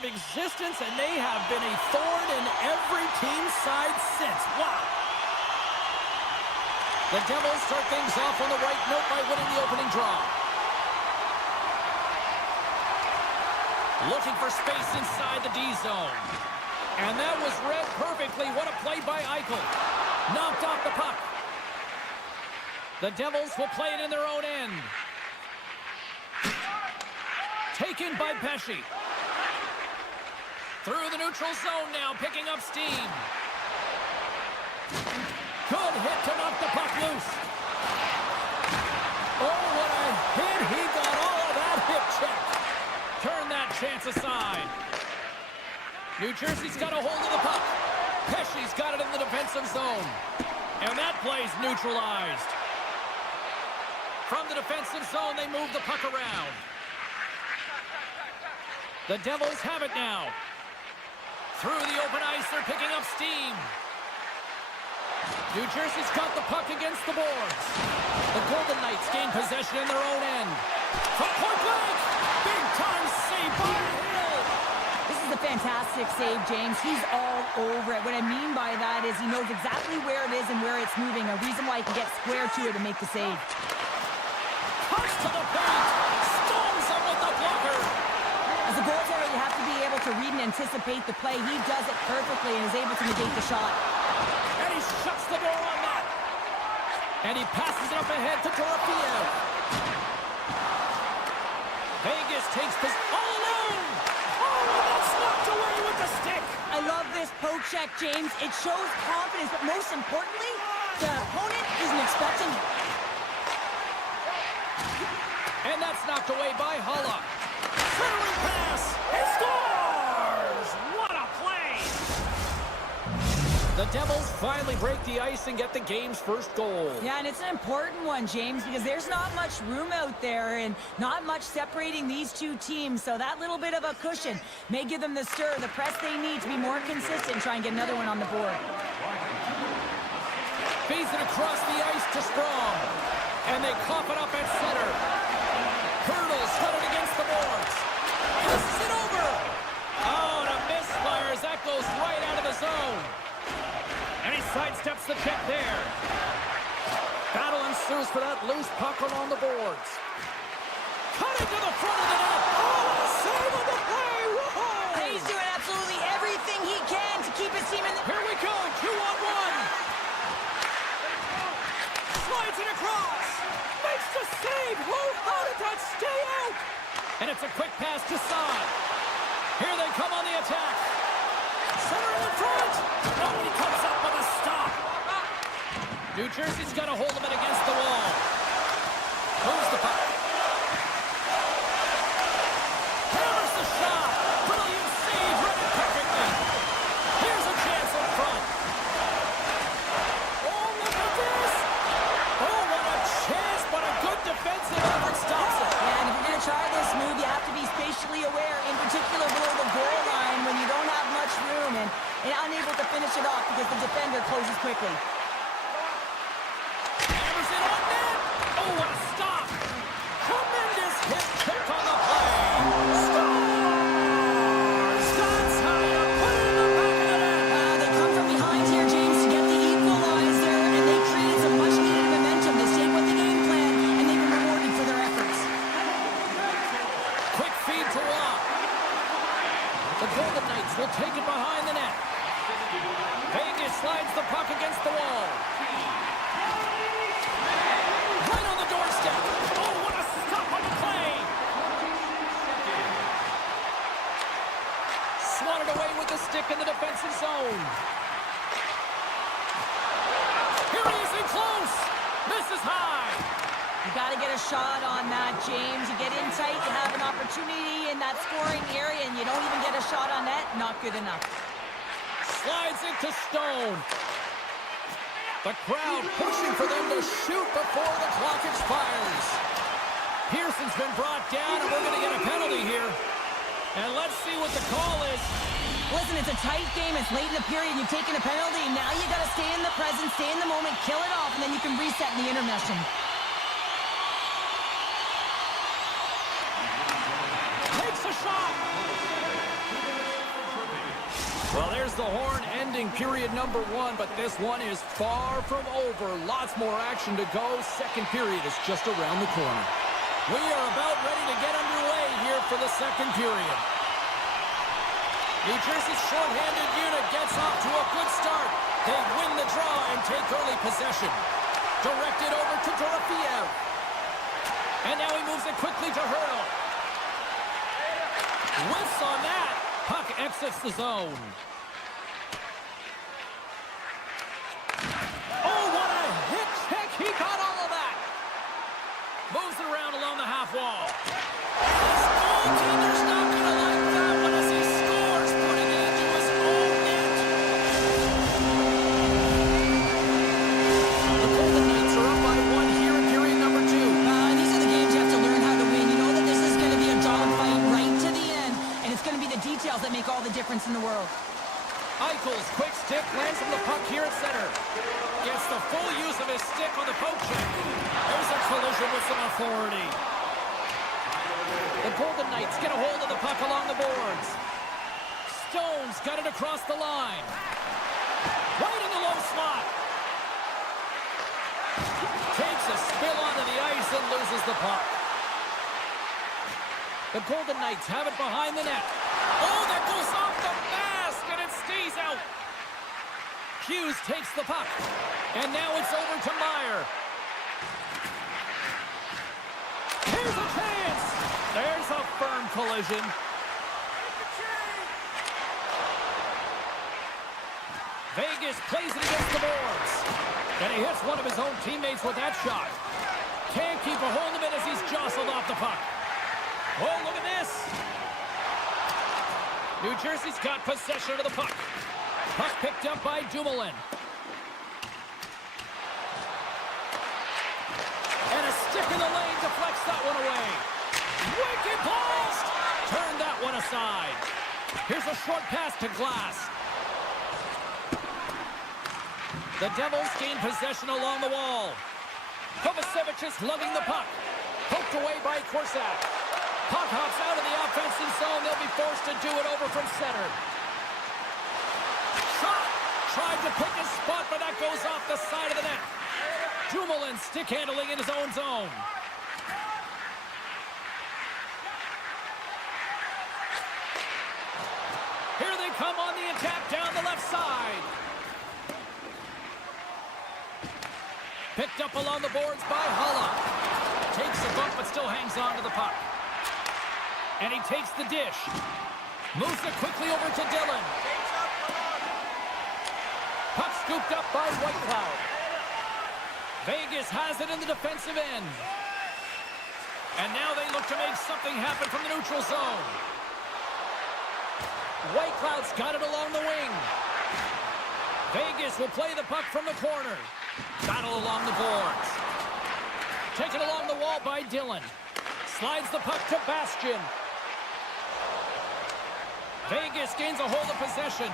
of existence, and they have been a thorn in every team's side since. Wow. The Devils start things off on the right note by winning the opening draw. Looking for space inside the D zone. And that was read perfectly. What a play by Eichel. Knocked off the puck. The Devils will play it in their own end. Taken by Pesci. Through the neutral zone now, picking up steam. Good hit to knock the puck loose. Oh, what a hit. He got all of that hip check. Turn that chance aside. New Jersey's got a hold of the puck. Pesci's got it in the defensive zone. And that play's neutralized. From the defensive zone, they move the puck around. The Devils have it now. Through the open ice, they're picking up steam. New Jersey's got the puck against the boards. The Golden Knights gain possession in their own end. From point blank, big time save by Hill. This is a fantastic save, James. He's all over it. What I mean by that is he knows exactly where it is and where it's moving. A reason why he can get square to it and make the save. Cuts to the paint. Stones him with the blocker. As a goaltender, you have to be able to read and anticipate the play. He does it perfectly and is able to negate the shot. And he shuts the door on that. And he passes it up ahead to Dorofiev. Vegas takes this all alone. Oh, and that's knocked away with the stick. I love this poke check, James. It shows confidence, but most importantly, the opponent isn't expecting it. And that's knocked away by Hulla. Centering pass. He scores! What a play! The Devils finally break the ice and get the game's first goal. Yeah, and it's an important one, James, because there's not much room out there and not much separating these two teams. So that little bit of a cushion may give them the stir, the press they need to be more consistent and try and get another one on the board. Feeds it across the ice to Strong. And they cough it up at center. Hurdles, cut it against the boards. Passes it over. Oh, and a misfire as that goes right out of the zone. And he sidesteps the check there. Battle ensues for that loose puck along the boards. Cutting to the front of the net. Oh, a save on the play. Whoa! He's doing absolutely everything he can to keep his team in the... Here we go, 2-on-1. Slides it across. Makes the save. Oh, how did that stay out? And it's a quick pass to Saad. Here they come on the attack. Center in front. Nobody comes up with a stop. New Jersey's got a hold of it against the wall. Moves the puck. Hammers the shot. Brilliant save. Read it perfectly. Here's a chance in front. Oh, look at this. Oh, what a chance, but a good defensive effort stops it. Yeah, and if you're going to try this move, you have to be spatially aware, in particular below the goal line when you don't have much room and unable to finish it off because the defender closes quickly. Hammers it on net. Oh, what a stop. Tremendous hit kick on the play. Scores! That's how you put it in the back of the net. They come from behind here, James, to get the equalizer, and they created some much-needed momentum. They stayed with the game plan, and they've been rewarded for their efforts. Quick feed to Rock. The Golden Knights will take it behind the net. Vegas slides the puck against the wall. Right on the doorstep. Oh, what a stop on the play. Swatted away with the stick in the defensive zone. Here he is in close. Misses high. You got to get a shot on that, James. You get in tight, you have an opportunity in that scoring area, and you don't even get a shot on net. Not good enough. Slides into Stone. The crowd pushing for them to shoot before the clock expires. Pearson's been brought down, and we're going to get a penalty here. And let's see what the call is. Listen, it's a tight game. It's late in the period. You've taken a penalty. Now you got to stay in the present, stay in the moment, kill it off, and then you can reset in the intermission. Takes a shot. Well, there's the horn ending period number 1, but this one is far from over. Lots more action to go. Second period is just around the corner. We are about ready to get underway here for the second period. New Jersey's shorthanded unit gets off to a good start. They win the draw and take early possession. Directed over to Dorofeev. And now he moves it quickly to Hurdle. Whiffs on that. Puck exits the zone. Oh, what a hit check. He got all of that. Moves it around along the half wall. This goaltender's not going to like that one as he scores, putting it into his own net. The Golden Knights are up by 1 here in period number 2. These are the games you have to learn how to win. You know that this is going to be a dogfight right to the end, and it's going to be the details that make all the difference in the world. Eichel's quick stick lands from the puck here at center. Gets the full use of his stick on the poke check. There's a collision with some authority. The Golden Knights get a hold of the puck along the boards. Stone's got it across the line. Right in the low slot. Takes a spill onto the ice and loses the puck. The Golden Knights have it behind the net. Oh, that goes off the mask, and it stays out. Hughes takes the puck, and now it's over to Meyer. Here's a chance. There's a firm collision. Vegas plays it against the boards. And he hits one of his own teammates with that shot. Can't keep a hold of it as he's jostled off the puck. Oh, look at this. New Jersey's got possession of the puck. Puck picked up by Dumoulin. And a stick in the lane deflects that one away. Wicked blast! Turn that one aside. Here's a short pass to Glass. The Devils gain possession along the wall. Kovacevic is lugging the puck. Poked away by Korsak. Puck hops out of the offensive zone. They'll be forced to do it over from center. Shot! Tried to pick a spot, but that goes off the side of the net. Dumoulin stick handling in his own zone. Here they come on the attack down the left side. Picked up along the boards by Hulla. Takes a bump but still hangs on to the puck. And he takes the dish. Moves it quickly over to Dillon. Puck scooped up by Whitecloud. Vegas has it in the defensive end. And now they look to make something happen from the neutral zone. Whitecloud's got it along the wing. Vegas will play the puck from the corner. Battle along the boards. Taken along the wall by Dillon. Slides the puck to Bastian. Vegas gains a hold of possession.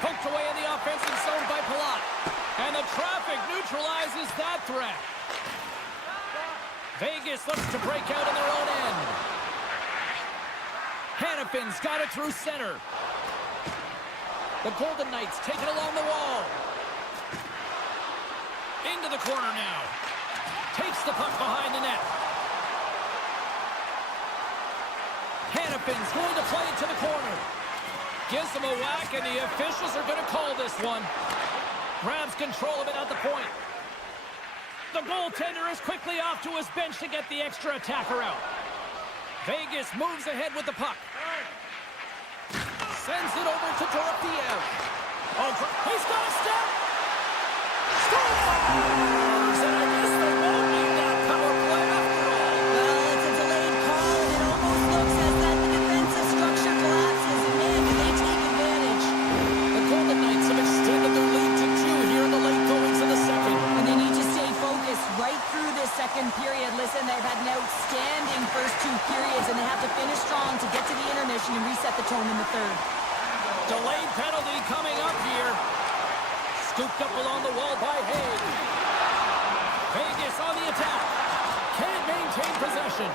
Poked away in the offensive zone by Palat. And the traffic neutralizes that threat. Vegas looks to break out in their own end. Hannafin's got it through center. The Golden Knights take it along the wall. Into the corner now. Takes the puck behind the net. Hannafin's going to play it to the corner. Gives him a whack, and the officials are going to call this one. Grabs control of it at the point. The goaltender is quickly off to his bench to get the extra attacker out. Vegas moves ahead with the puck. Sends it over to Dorofeev. Oh, he's got a step! Scores! And I guess they won't need that power play after all. Well, it's a delayed call, and it almost looks as that the defensive structure collapses, and man, can they take advantage. The Golden Knights have extended their lead to 2 here in the late goings of the second. And they need to stay focused right through this second period. Listen, they've had an outstanding first 2 periods, and they have to finish strong to get to the intermission and reset the tone in the third. Delayed penalty coming up here. Scooped up along the wall by Haig. Vegas on the attack. Can't maintain possession.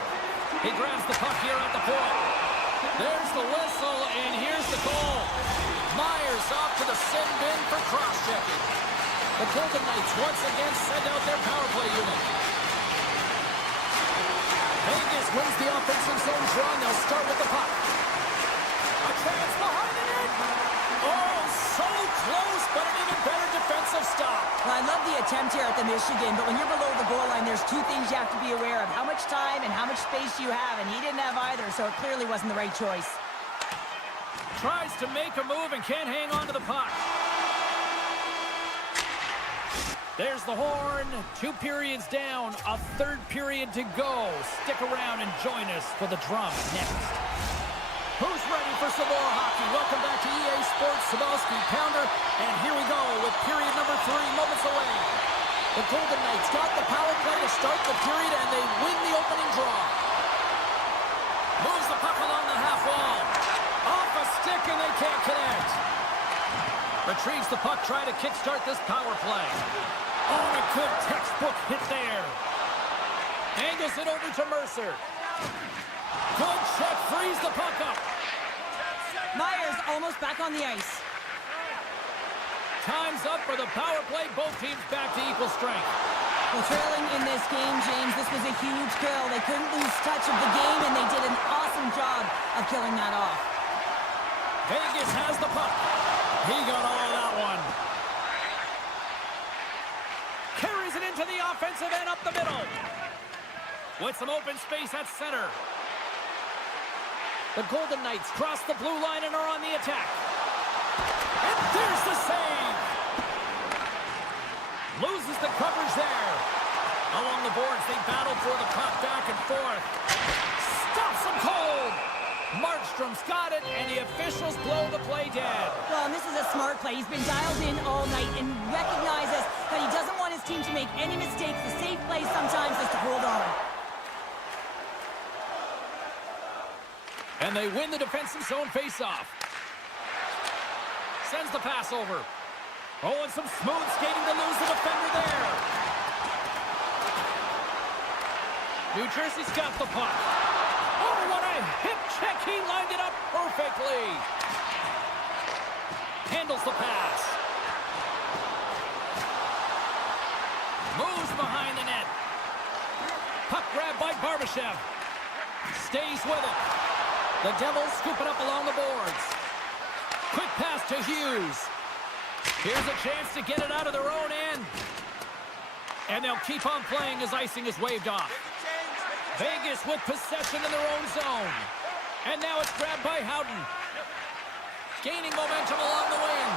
He grabs the puck here at the point. There's the whistle, and here's the goal. Myers off to the sin bin for cross-checking. The Golden Knights once again send out their power play unit. Vegas wins the offensive zone draw, and they'll start with the puck. A chance behind the net. Oh, so close, but an even better defensive stop. Well, I love the attempt here at the Michigan, but when you're below the goal line, there's two things you have to be aware of. How much time and how much space you have, and he didn't have either, so it clearly wasn't the right choice. Tries to make a move and can't hang on to the puck. There's the horn. 2 periods down, a third period to go. Stick around and join us for the drama next. Who's ready for some more hockey? Welcome back to EA Sports Sabowski Pounder. And here we go with period number 3, moments away. The Golden Knights got the power play to start the period, and they win the opening draw. Moves the puck along the half wall. Off a stick, and they can't connect. Retrieves the puck, trying to kickstart this power play. Oh, a good textbook hit there. Angles it over to Mercer. Good check, frees the puck up. Myers almost back on the ice. Time's up for the power play. Both teams back to equal strength. Well, trailing in this game, James, this was a huge kill. They couldn't lose touch of the game, and they did an awesome job of killing that off. Vegas has the puck. He got all of that one. Carries it into the offensive end up the middle. With some open space at center. The Golden Knights cross the blue line and are on the attack. And there's the save. Loses the coverage there. Along the boards, they battle for the puck back and forth. Stops him cold. Markstrom's got it, and the officials blow the play dead. Well, and this is a smart play. He's been dialed in all night and recognizes that he doesn't want his team to make any mistakes. The safe play sometimes is to hold on. And they win the defensive zone faceoff. Sends the pass over. Oh, and some smooth skating to lose the defender there. New Jersey's got the puck. Oh, what a hip check. He lined it up perfectly. Handles the pass. Moves behind the net. Puck grabbed by Barbashev. Stays with it. The Devils scoop it up along the boards. Quick pass to Hughes. Here's a chance to get it out of their own end. And they'll keep on playing as icing is waved off. Vegas with possession in their own zone. And now it's grabbed by Howden. Gaining momentum along the wing.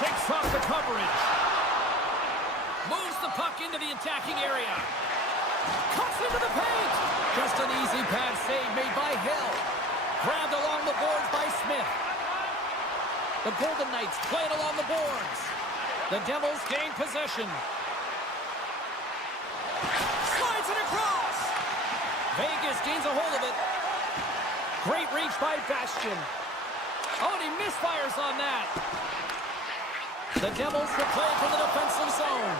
Shakes off the coverage. Moves the puck into the attacking area. Cuts into the paint. Just an easy pad save made by Hill. Grabbed along the boards by Smith. The Golden Knights play it along the boards. The Devils gain possession. Slides it across. Vegas gains a hold of it. Great reach by Bastian. Oh, and he misfires on that. The Devils will play from the defensive zone.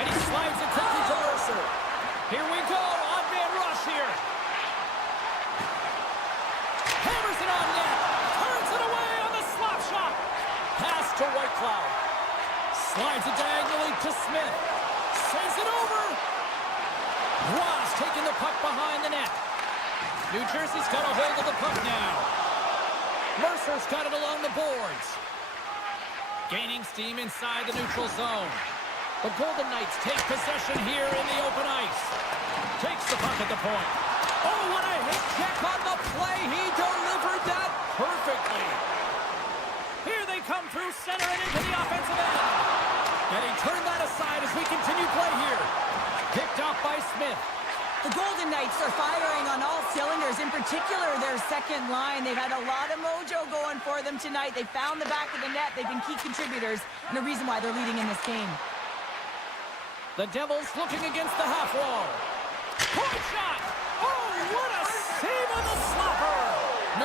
And he slides it quickly to Mercer. Here we go. On-man rush here. Hammers it on net. Turns it away on the slap shot. Pass to Whitecloud. Slides it diagonally to Smith. Sends it over. Ross taking the puck behind the net. New Jersey's got a hold of the puck now. Mercer's got it along the boards. Gaining steam inside the neutral zone. The Golden Knights take possession here in the open ice. Takes the puck at the point. Oh, what a hit check on the play. He delivered that perfectly. Here they come through center and into the offensive end. And he turned that aside as we continue play here. Picked off by Smith. The Golden Knights are firing on all cylinders, in particular their second line. They've had a lot of mojo going for them tonight. They found the back of the net. They've been key contributors and the reason why they're leading in this game. The Devils looking against the half wall. Point shot! Oh, what a save on the slapper!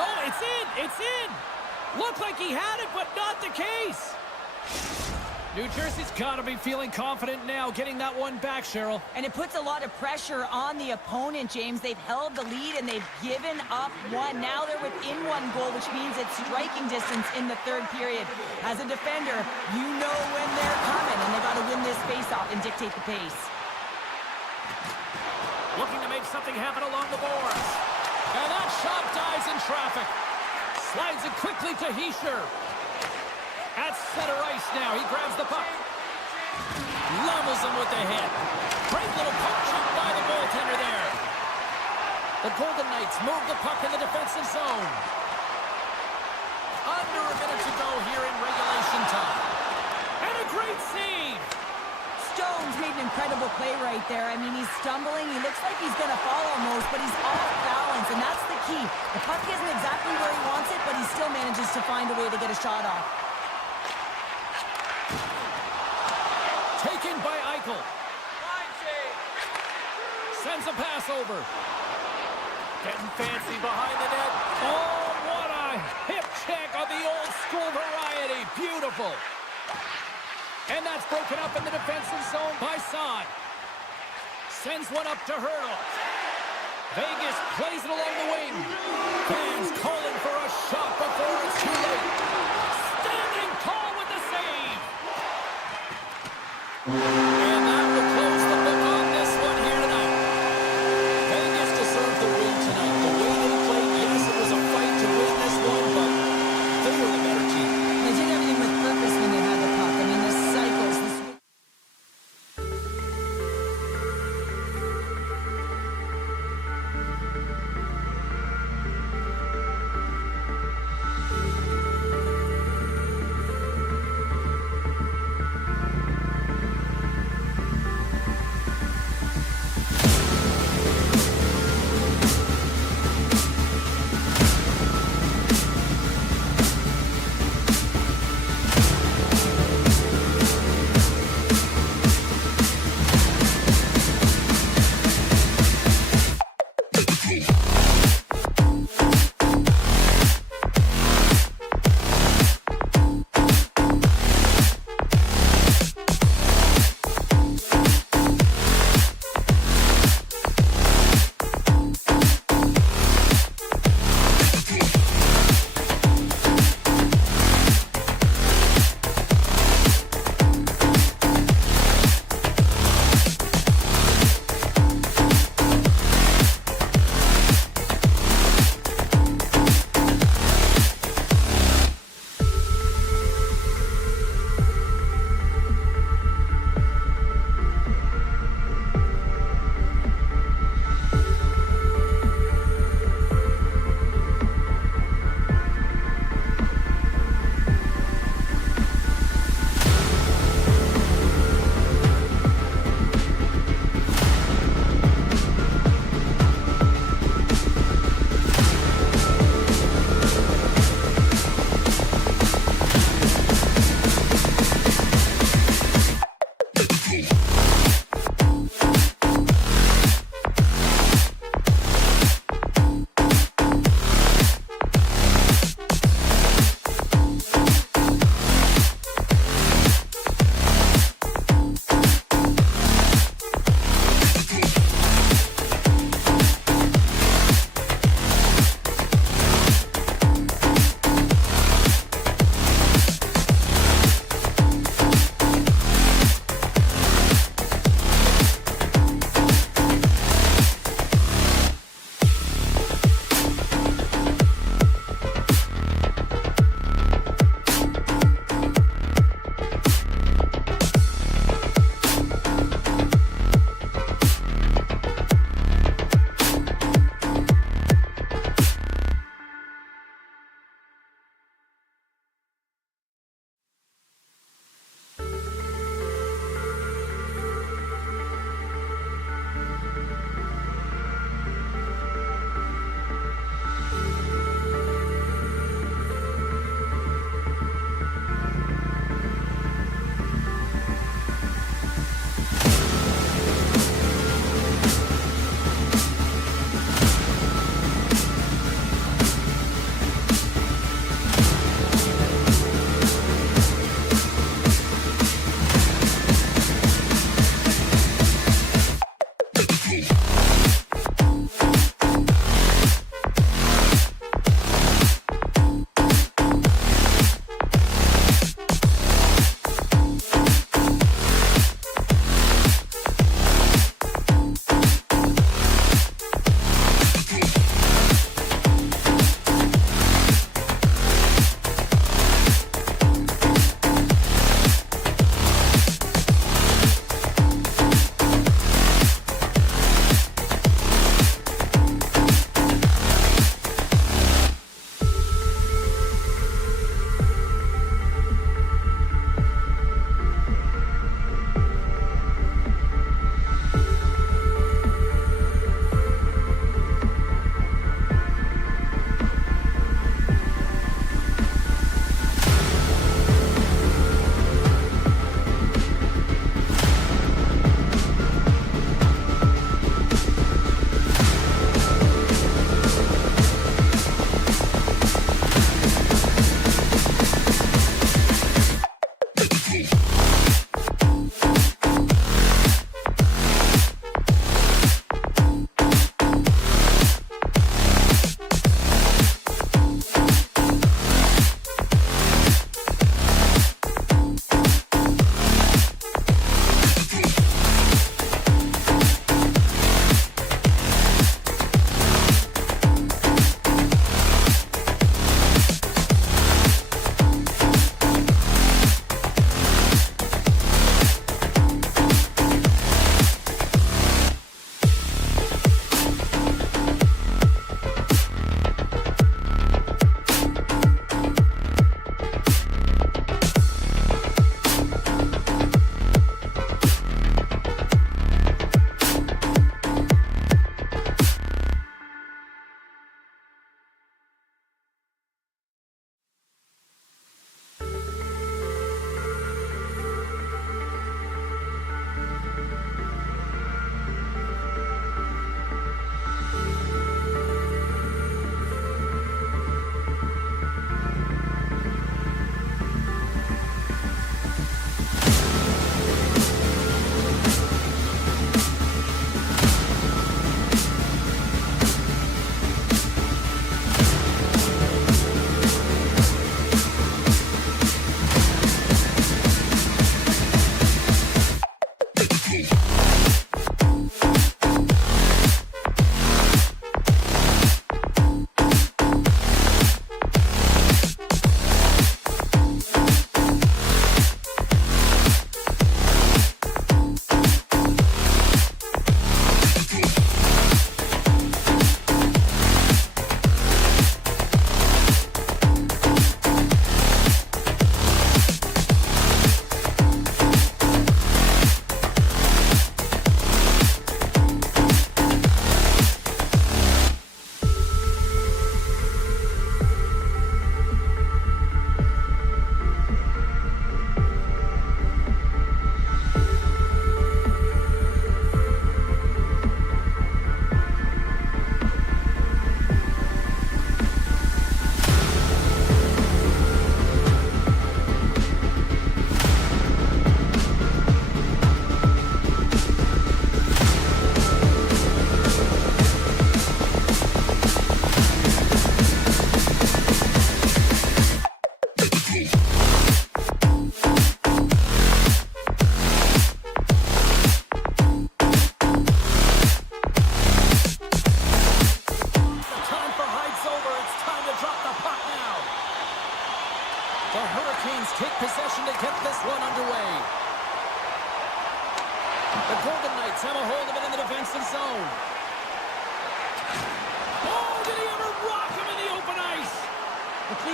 No, it's in! It's in! Looked like he had it, but not the case. New Jersey's got to be feeling confident now, getting that one back, Cheryl. And it puts a lot of pressure on the opponent, James. They've held the lead and they've given up one. Now they're within one goal, which means it's striking distance in the third period. As a defender, you know when they're coming, and they've got to win this face-off and dictate the pace. Looking to make something happen along the boards. And that shot dies in traffic. Slides it quickly to Heischer. At center ice now, he grabs the puck. Levels him with the hit. Great little puck shoot by the goaltender there. The Golden Knights move the puck in the defensive zone. Under a minute to go here in regulation time. And a great save. Stone's made an incredible play right there. I mean, he's stumbling. He looks like he's going to fall almost, but he's off balance, and that's the key. The puck isn't exactly where he wants it, but he still manages to find a way to get a shot off. Taken by Eichel. Sends a pass over. Getting fancy behind the net. Oh, what a hip check on the old school variety. Beautiful. And that's broken up in the defensive zone by Son. Sends one up to Hurdle. Vegas plays it along the wing. Fans calling for a shot before it's too late. Standing tall with the save. And that will close the book on this one here tonight. Vegas deserved the win tonight. The way they played, yes, it was a fight to win this one, but they were the better team. They did everything with purpose when they had the puck. I mean, the cycles, the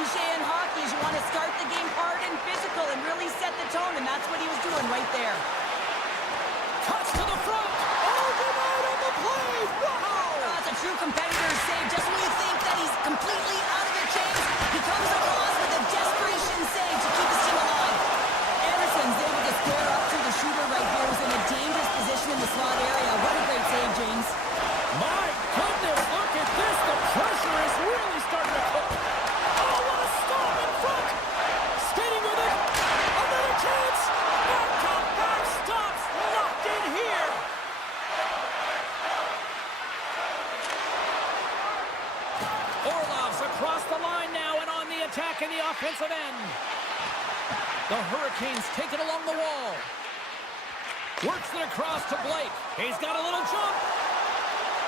cliche in hockey is you want to start the game hard and physical and really set the tone, and that's what he was doing right there. Cuts to the front. Oh, denied on the play. Wow. That's a true competitor's save. Just when you think that he's completely out of the chase, he comes across with a desperation save to keep his team alive. Anderson's able to square up to the shooter right here, who's in a dangerous position in the slot area. What a great save, James. My goodness, look at this. The pressure is really starting to cook. Oh, what a stop in front. Skating with it. Another chance. Back stops. Locked in here. Orlov's across the line now and on the attack in the offensive end. The Hurricanes take it along the wall. Works it across to Blake. He's got a little jump.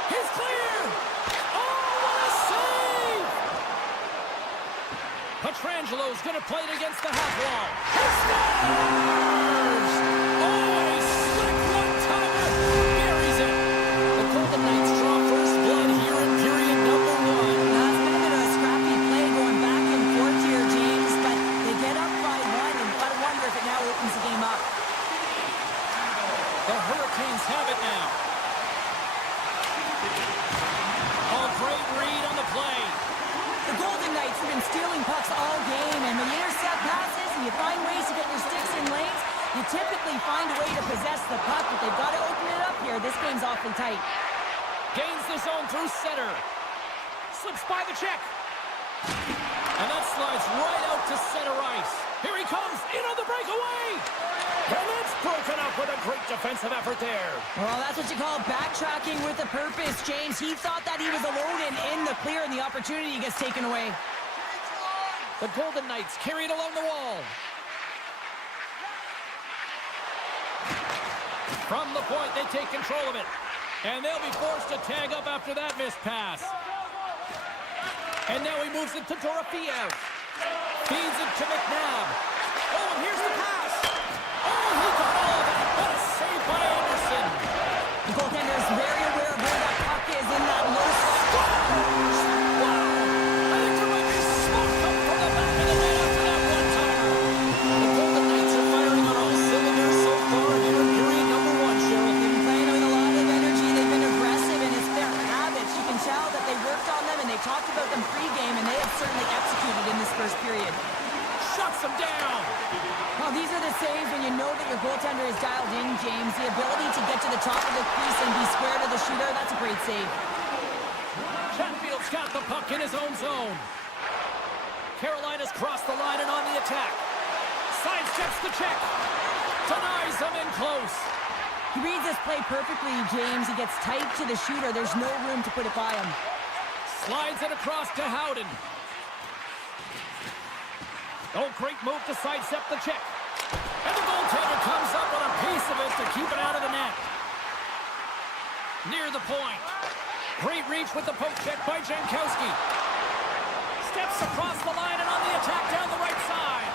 He's clear! Oh, what a save! Petrangelo's going to play it against the half wall. He scores! Oh, a slick one-timer. Buries it. The Golden Knights draw first blood here in period number 1. That's been a bit of a scrappy play going back and forth here, James, but they get up by 1, and you gotta wonder if it now opens the game up. The Hurricanes have it now. Oh, great read on the play. The Golden Knights have been stealing pucks all game, and when you intercept passes and you find ways to get your sticks in lanes, you typically find a way to possess the puck, but they've got to open it up here. This game's awfully tight. Gains the zone through center. Slips by the check. And that slides right out to center ice. Here he comes, in on the breakaway. And it's broken up with a great defensive effort there. Well, that's what you call backtracking with a purpose, James. He thought that he was alone and in the clear, and the opportunity gets taken away. The Golden Knights carry it along the wall. From the point, they take control of it. And they'll be forced to tag up after that missed pass. And now he moves it to Dorofeev. Feeds it to McNabb. Oh, and here's the pass. Oh, he got all of it. What a save by Anderson. The goaltender is very aware of where that puck is in that low spot. Wow. I think there might be smoke coming from the back of the net after that one-timer. The Golden Knights are firing on all cylinders so far here in period number 1, Cheryl. They've been playing with a lot of energy. They've been aggressive, and it's their habits. You can tell that they worked on them, and they talked about them pre-game, and they have certainly executed in this first period. Shuts them down. Well, these are the saves when you know that your goaltender is dialed in, James. The ability to get to the top of the crease and be square to the shooter, that's a great save. Chatfield's got the puck in his own zone. Carolina's crossed the line and on the attack. Sidesteps the check. Denies them in close. He reads this play perfectly, James. He gets tight to the shooter. There's no room to put it by him. Slides it across to Howden. Oh, great move to sidestep the check. And the goaltender comes up with a piece of it to keep it out of the net. Near the point. Great reach with the poke check by Jankowski. Steps across the line and on the attack down the right side.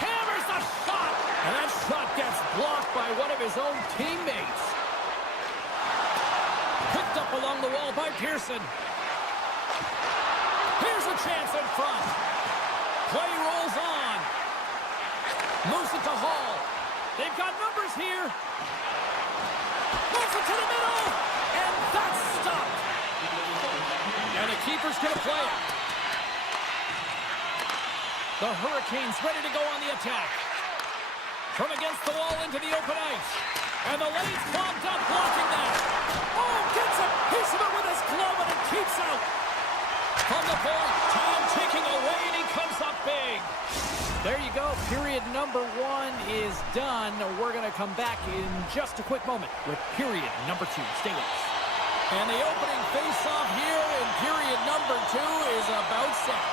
Hammers the shot. And that shot gets blocked by one of his own teammates. Picked up along the wall by Pearson. Here's a chance in front. Play rolls on. Moves it to Hall. They've got numbers here. Moves it to the middle. And that's stopped. And the keeper's going to play it. The Hurricanes ready to go on the attack. From against the wall into the open ice. And the lane's clogged up, blocking that. Oh, gets a piece of it with his glove and it keeps out. From the point, time ticking away, and he comes up big. There you go. Period number 1 is done. We're going to come back in just a quick moment with period number 2. Stay with us. And the opening face-off here in period number 2 is about set.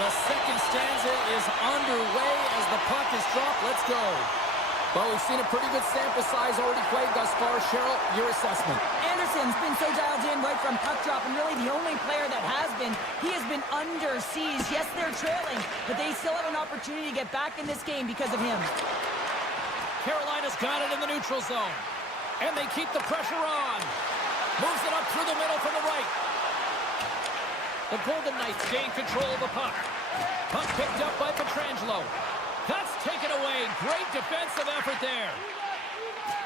The second stanza is underway as the puck is dropped. Let's go. Well, we've seen a pretty good sample size already played thus far. Cheryl, your assessment. Anderson's been so dialed in right from puck drop, and really the only player that has been. He has been under siege. Yes, they're trailing, but they still have an opportunity to get back in this game because of him. Carolina's got it in the neutral zone. And they keep the pressure on. Moves it up through the middle from the right. The Golden Knights gain control of the puck. Puck picked up by Pietrangelo. That's taken away. Great defensive effort there.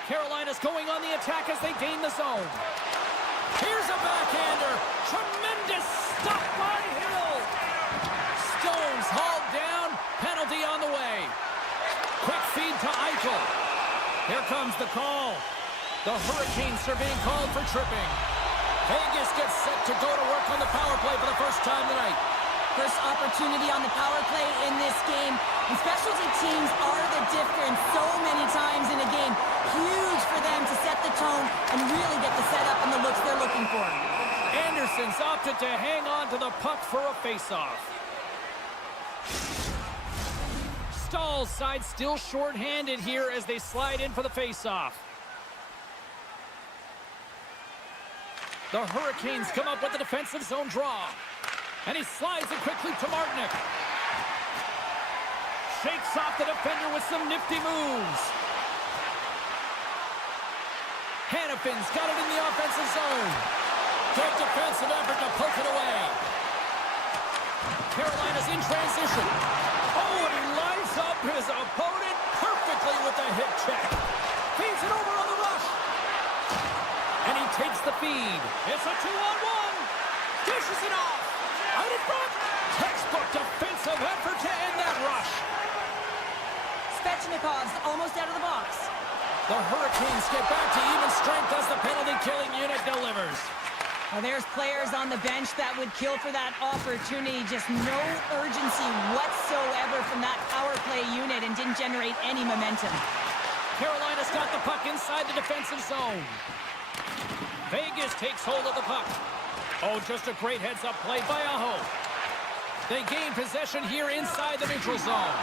Carolina's going on the attack as they gain the zone. Here's a backhander. Tremendous stop by Hill. Stones hauled down. Penalty on the way. Quick feed to Eichel. Here comes the call. The Hurricanes are being called for tripping. Vegas gets set to go to work on the power play for the first time tonight. First opportunity on the power play in this game. And specialty teams are the difference so many times in a game. Huge for them to set the tone and really get the setup and the looks they're looking for. Anderson's opted to hang on to the puck for a faceoff. Stahl's side still short-handed here as they slide in for the faceoff. The Hurricanes come up with a defensive zone draw. And he slides it quickly to Martinick. Shakes off the defender with some nifty moves. Hannafin's got it in the offensive zone. Good defensive effort to poke it away. Carolina's in transition. Oh, and he lines up his opponent perfectly with the hip check. Feeds it over on the rush. And he takes the feed. It's a 2-on-1. Dishes it off. Out in front. Textbook defensive effort to end that rush. Svechnikov's almost out of the box. The Hurricanes get back to even strength as the penalty-killing unit delivers. Well, there's players on the bench that would kill for that opportunity. Just no urgency whatsoever from that power play unit and didn't generate any momentum. Carolina's got the puck inside the defensive zone. Vegas takes hold of the puck. Oh, just a great heads-up play by Aho. They gain possession here inside the neutral zone.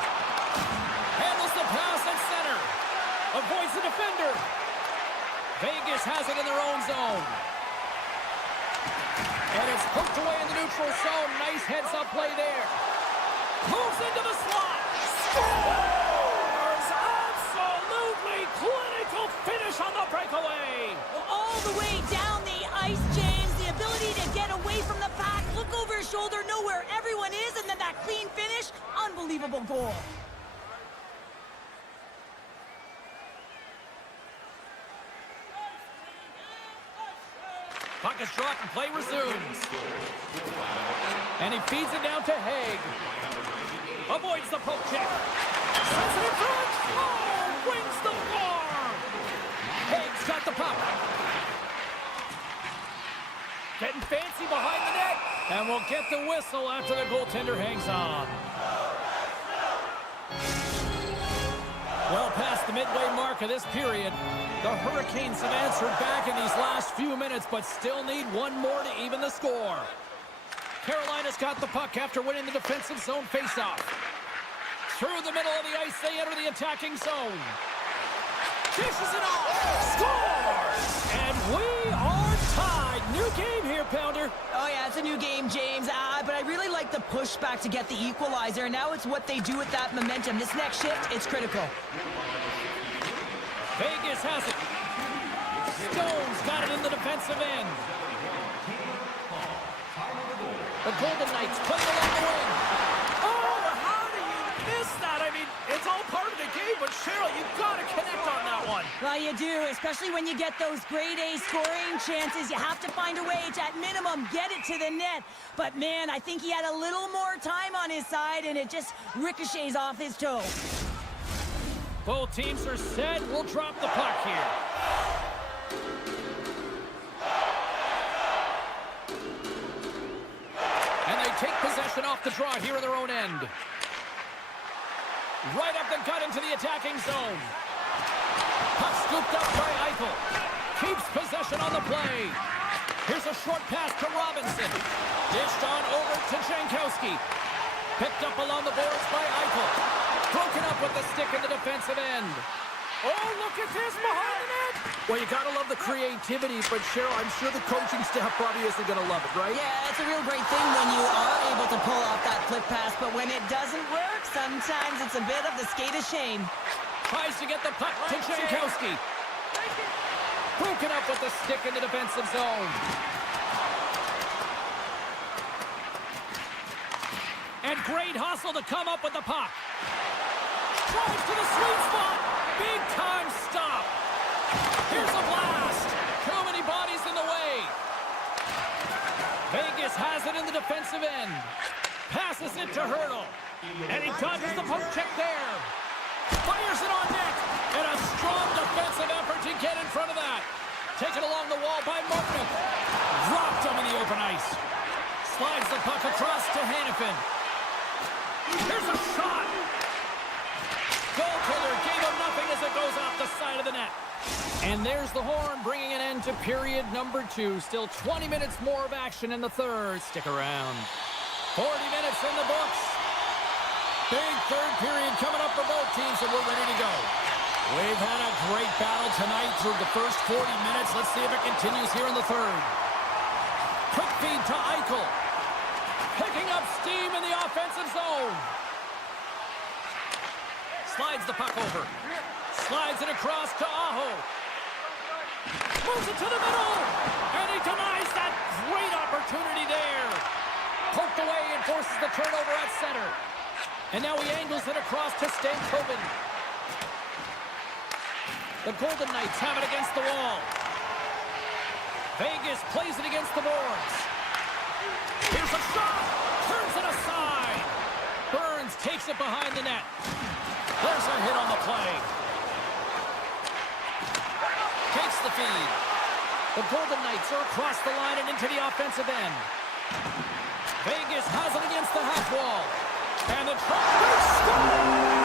Handles the pass at center. Avoids the defender. Vegas has it in their own zone. And it's poked away in the neutral zone. Nice heads-up play there. Moves into the slot. Scores! Absolutely clinical finish on the breakaway. All the way down the ice, James. The ability to get away from the pack, look over his shoulder, know where everyone is, and then that clean finish. Unbelievable goal. Puck is dropped and play resumes. And he feeds it down to Haig. Avoids the poke check. Sets it in front. Oh, wins the farm. Haig's got the puck. Getting fancy behind the net. And we'll get the whistle after the goaltender hangs on. Well past the midway mark of this period, the Hurricanes have answered back in these last few minutes, but still need one more to even the score. Carolina's got the puck after winning the defensive zone faceoff. Through the middle of the ice, they enter the attacking zone. Dishes it off. Scores! And we are tied. New game here, Pounder. Oh, yeah, it's a new game, James. But I really like the pushback to get the equalizer. And now it's what they do with that momentum. This next shift, it's critical. Vegas has it. Stones got it in the defensive end. The Golden Knights play along the wing. Oh, how do you miss that? I mean, it's all part of the game, but Cheryl, you've got to connect on that one. Well, you do, especially when you get those grade A scoring chances. You have to find a way to, at minimum, get it to the net. But, man, I think he had a little more time on his side, and it just ricochets off his toe. Both teams are set. We'll drop the puck here. And they take possession off the draw here in their own end. Right up the gut into the attacking zone. Puck scooped up by Eichel. Keeps possession on the play. Here's a short pass to Robinson. Dished on over to Jankowski. Picked up along the boards by Eichel. Broken up with the stick in the defensive end. Oh, look at this behind the net. Well, you got to love the creativity, but Cheryl, I'm sure the coaching staff probably isn't going to love it, right? Yeah, it's a real great thing when you are able to pull off that flip pass, but when it doesn't work, sometimes it's a bit of the skate of shame. Tries to get the puck to Jankowski. Broken up with the stick in the defensive zone. And great hustle to come up with the puck. Drives to the sweet spot. Big time stop. Here's a blast. Too many bodies in the way. Vegas has it in the defensive end. Passes it to Hurdle. And he dodges the poke check there. Fires it on net. And a strong defensive effort to get in front of that. Taken along the wall by Martin. Dropped him in the open ice. Slides the puck across to Hannafin. Here's a shot. Goaltender gave him nothing as it goes off the side of the net. And there's the horn, bringing an end to period number 2. Still 20 minutes more of action in the third. Stick around. 40 minutes in the books. Big third period coming up for both teams, and we're ready to go. We've had a great battle tonight through the first 40 minutes. Let's see if it continues here in the third. Quick feed to Eichel. Picking up steam in the offensive zone. Slides the puck over. Slides it across to Aho. Moves it to the middle. And he denies that great opportunity there. Poked away and forces the turnover at center. And now he angles it across to Stankoven. The Golden Knights have it against the wall. Vegas plays it against the boards. Here's a shot. Turns it aside. Burns takes it behind the net. There's a hit on the play. Takes the feed. The Golden Knights are across the line and into the offensive end. Vegas has it against the half wall. And the Tryku score!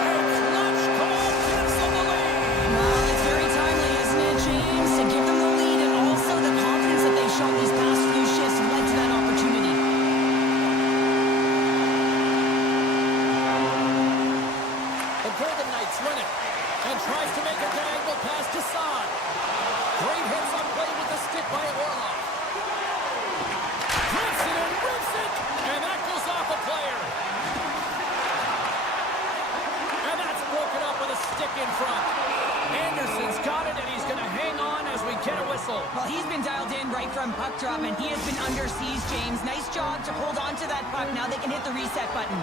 A clutch goal gives them the lead. Well, it's very timely, isn't it, James? To give them the lead and also the confidence that they've shown these past few shifts led to that opportunity. The Golden Knights win it and tries to make a diagonal pass to Saad. Great hits on play with the stick by Orlov. Rips it and rips it, and that goes off a player. And that's broken up with a stick in front. Anderson's got it, and he's going to hang on as we get a whistle. Well, he's been dialed in right from puck drop, and he has been under siege, James. Nice job to hold on to that puck. Now they can hit the reset button.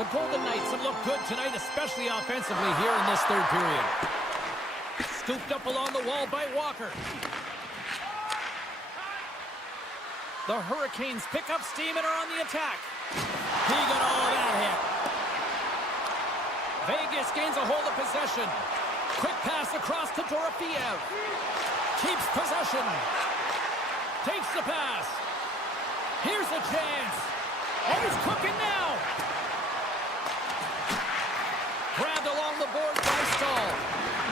The Golden Knights have looked good tonight, especially offensively here in this third period. Scooped up along the wall by Walker. The Hurricanes pick up steam and are on the attack. He got all of that hit. Vegas gains a hold of possession. Quick pass across to Dorofeev. Keeps possession. Takes the pass. Here's a chance. Oh, he's cooking now. Grabbed along the board by Stahl.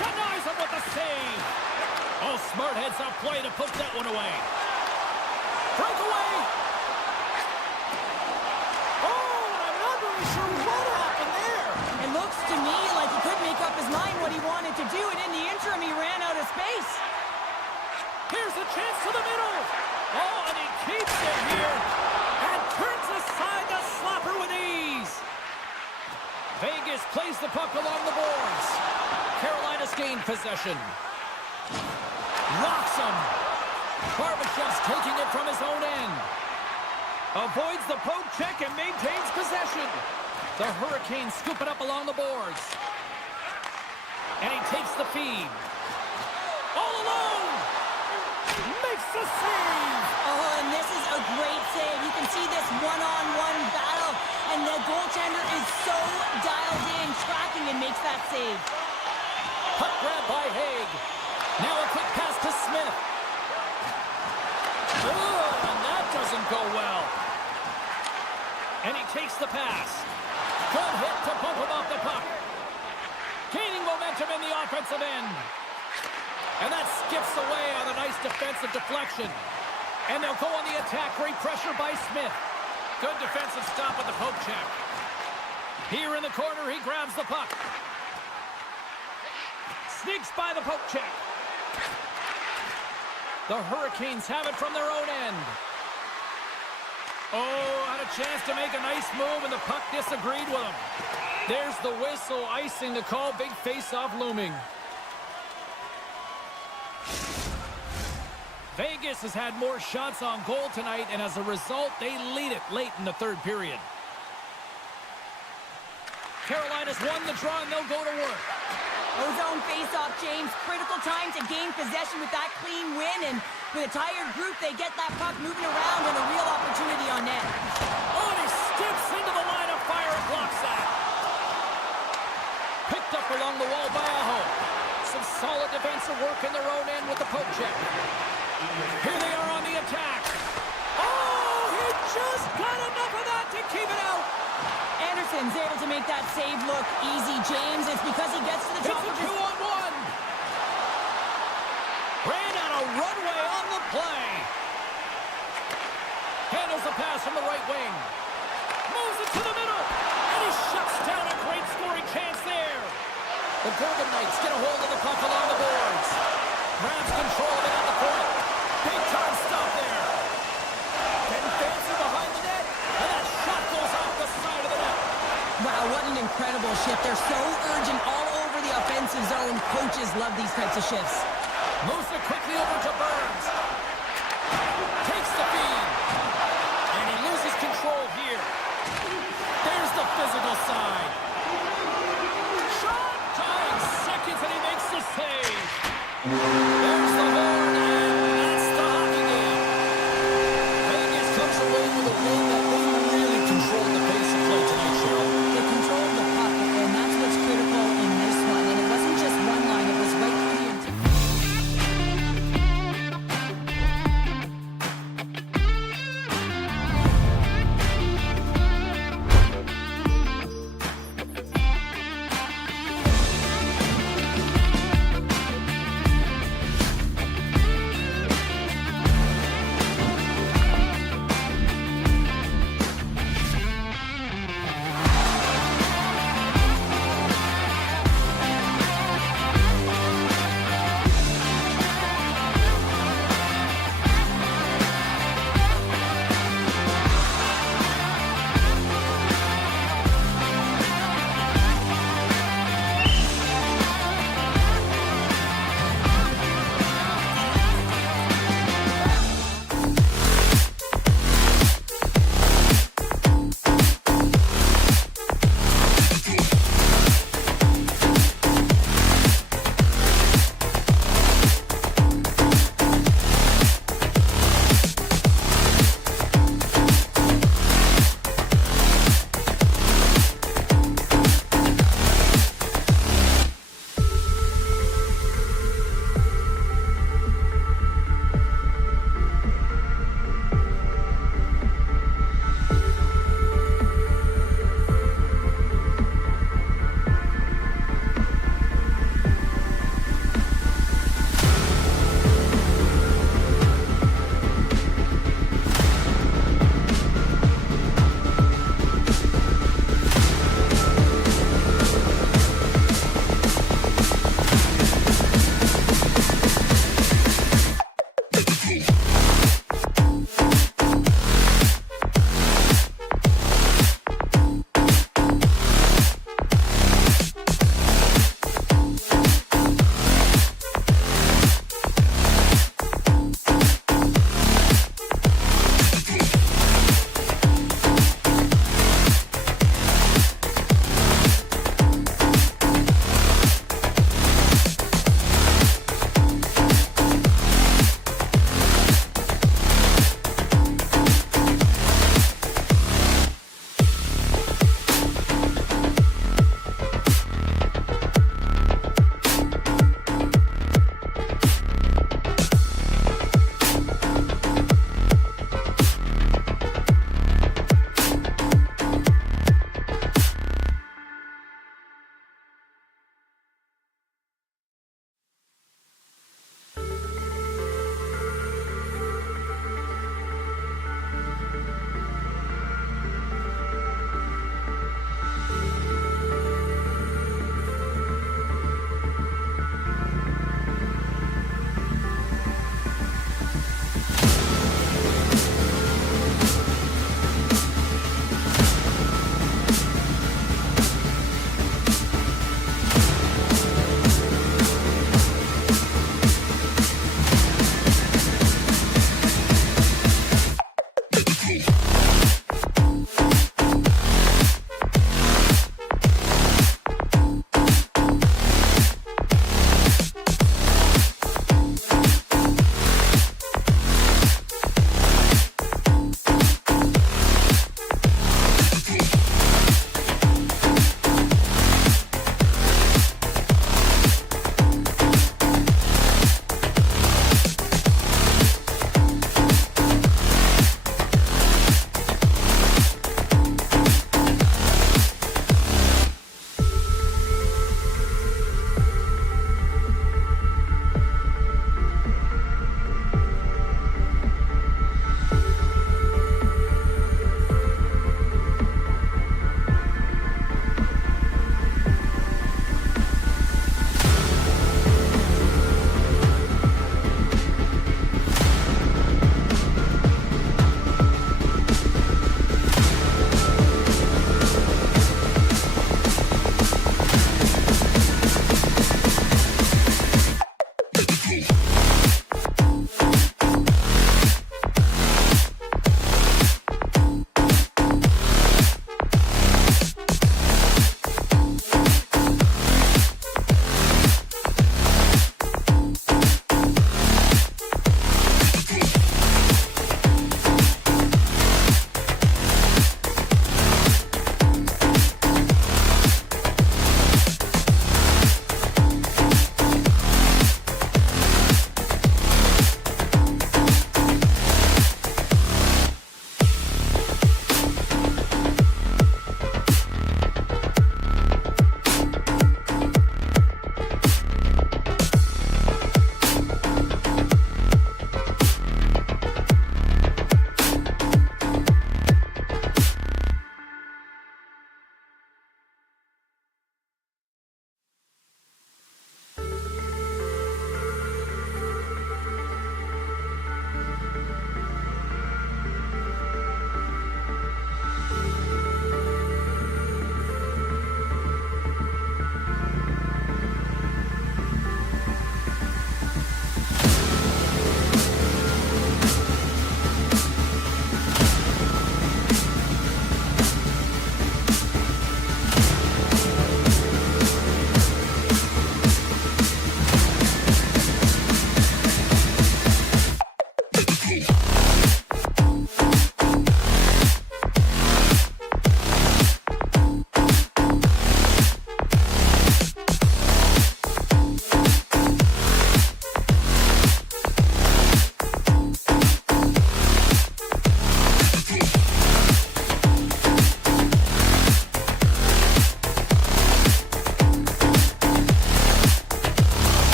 Denies him with the save. Oh, smart heads up play to put that one away. Breakaway. Oh, and I'm not really sure what happened there. It looks to me like he couldn't make up his mind what he wanted to do, and in the interim, he ran out of space. Here's a chance to the middle. Oh, and he keeps it here. And turns aside the slapper with ease. Vegas plays the puck along the boards. Carolina's gained possession. Rocks him. Barbashev's taking it from his own end. Avoids the poke check and maintains possession. The Hurricanes scoop it up along the boards. And he takes the feed. All alone. Makes the save. Oh, and this is a great save. You can see this one-on-one battle, and the goaltender is so dialed in, tracking, and makes that save. Puck grab by Haig. Now a quick pass to Smith. Oh, and that doesn't go well. And he takes the pass. Good hit to bump him off the puck. Gaining momentum in the offensive end. And that skips away on a nice defensive deflection. And they'll go on the attack. Great pressure by Smith. Good defensive stop with the poke check. Here in the corner, he grabs the puck. Sneaks by the poke check. The Hurricanes have it from their own end. Oh, had a chance to make a nice move, and the puck disagreed with him. There's the whistle, icing the call, big face-off looming. Vegas has had more shots on goal tonight, and as a result, they lead it late in the third period. Carolina's won the draw, and they'll go to work. Ozone face-off, James. Critical time to gain possession with that clean win, and with a tired group, they get that puck moving around and a real opportunity on net. Oh, and he steps into the line of fire and blocks that. Picked up along the wall by Aho. Some solid defensive work in their own end with the poke check. Here they are on the attack. Oh, he just got enough of that to keep it out. Anderson's able to make that save look easy, James. It's because he gets to the top of It's a his... 2-on-1. Ran out a runway on the play. Handles the pass from the right wing. Moves it to the middle. And he shuts down a great scoring chance there. The Golden Knights get a hold of the puck along the boards. Grabs control of it at the point. Big time stop there. Getting fancy behind the net. And that shot goes off the side of the net. Wow, what an incredible shift. They're so urgent all over the offensive zone. Coaches love these types of shifts. Moves it quickly over to Burns. Takes the feed. And he loses control here. There's the physical side. Shot! Tying seconds and he makes the save. There's the horn and that's the hockey game. Vegas comes away with a win that they really controlled the pace of play tonight, Cheryl. They controlled the puck, and that's what's critical in this one. And it wasn't just one line, it was right through the entire...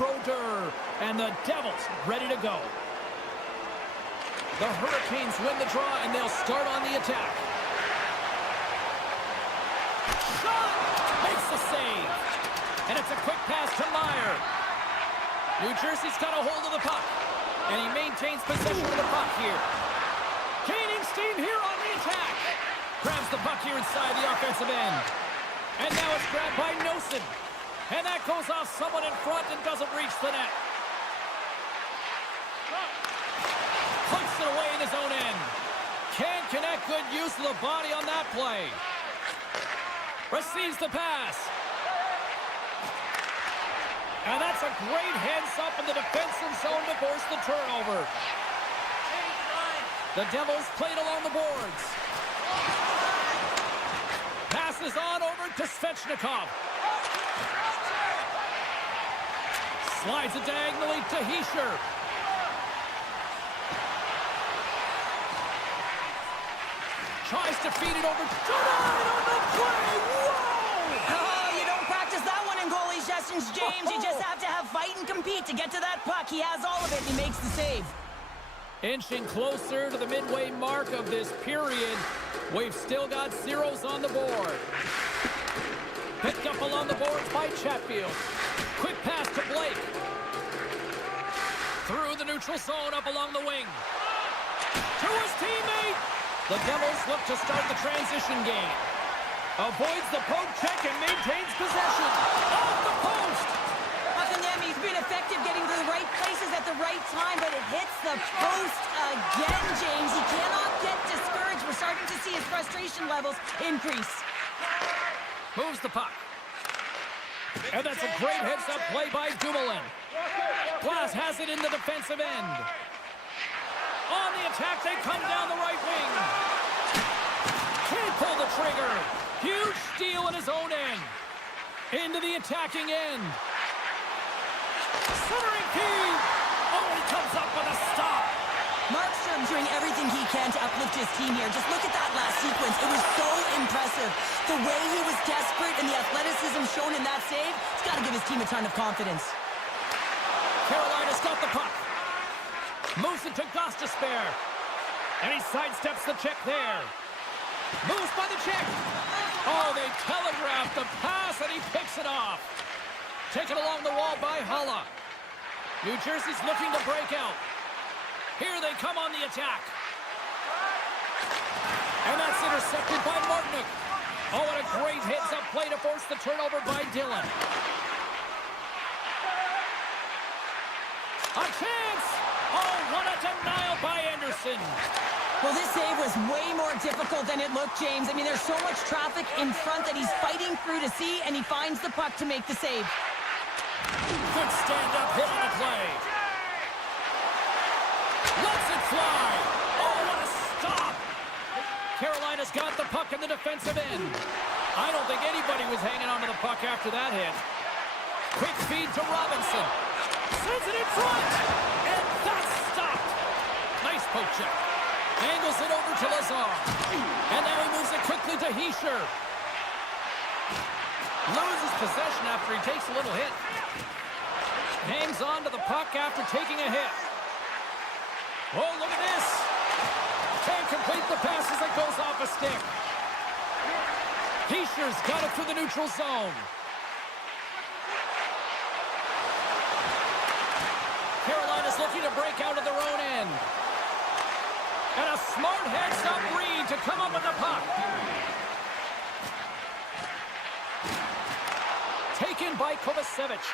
Brodeur. And the Devils ready to go. The Hurricanes win the draw, and they'll start on the attack. Shot! Makes the save. And it's a quick pass to Meyer. New Jersey's got a hold of the puck. And he maintains possession of the puck here. Gaining steam here on the attack. Grabs the puck here inside the offensive end. And now it's grabbed by Nosen. And that goes off someone in front and doesn't reach the net. Puts it away in his own end. Can't connect. Good use of the body on that play. Receives the pass. And that's a great heads up in the defensive zone to force the turnover. The Devils played along the boards. Passes on over to Svechnikov. Slides it diagonally to Hischier. Tries to feed it over. Denied on the play. Whoa! Oh, you don't practice that one in goalie sessions, James. You just have to have fight and compete to get to that puck. He has all of it, and he makes the save. Inching closer to the midway mark of this period. We've still got zeros on the board. Picked up along the boards by Chatfield. Quick pass to Blake. Through the neutral zone, up along the wing. To his teammate. The Devils look to start the transition game. Avoids the poke check and maintains possession. Off the post. He's been effective getting to the right places at the right time, but it hits the post again, James. He cannot get discouraged. We're starting to see his frustration levels increase. Moves the puck. And that's a great heads-up play by Dumoulin. Glass has it in the defensive end. On the attack, they come down the right wing. Can't pull the trigger. Huge steal at his own end. Into the attacking end. Centering feed. Oh, he comes up with a stop. Markstrom's doing everything he can to uplift his team here. Just look at that last sequence. It was so impressive. The way he was desperate and the athleticism shown in that save, it's got to give his team a ton of confidence. Carolina's got the puck. Moves it to Gostisbehere. And he sidesteps the check there. Moves by the check. Oh, they telegraphed the pass and he picks it off. Taken along the wall by Haula. New Jersey's looking to break out. Here they come on the attack. And that's intercepted by Martinic. Oh, and a great heads-up play to force the turnover by Dillon. A chance! Oh, what a denial by Anderson. Well, this save was way more difficult than it looked, James. I mean, there's so much traffic in front that he's fighting through to see, and he finds the puck to make the save. Good stand-up hit on the play. Lets it fly. Oh, what a stop. Carolina's got the puck in the defensive end. I don't think anybody was hanging onto the puck after that hit. Quick feed to Robinson. Sends it in front. And that's stopped. Nice poke check. Angles it over to Lazar. And now he moves it quickly to Hischier. Loses possession after he takes a little hit. Hangs on to the puck after taking a hit. Oh, look at this. Can't complete the pass as it goes off a stick. Hischier's got it through the neutral zone. Carolina's looking to break out of their own end. And a smart heads-up read to come up with the puck. Taken by Kovacevic.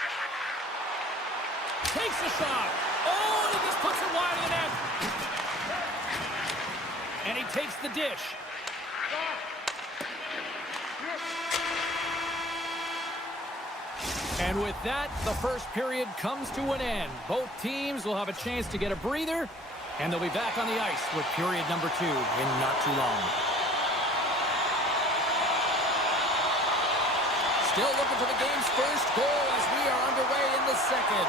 Takes a shot. Oh, and he just puts it wide of the net. And he takes the dish. And with that, the first period comes to an end. Both teams will have a chance to get a breather, and they'll be back on the ice with period number 2 in not too long. Still looking for the game's first goal as we are underway in the second.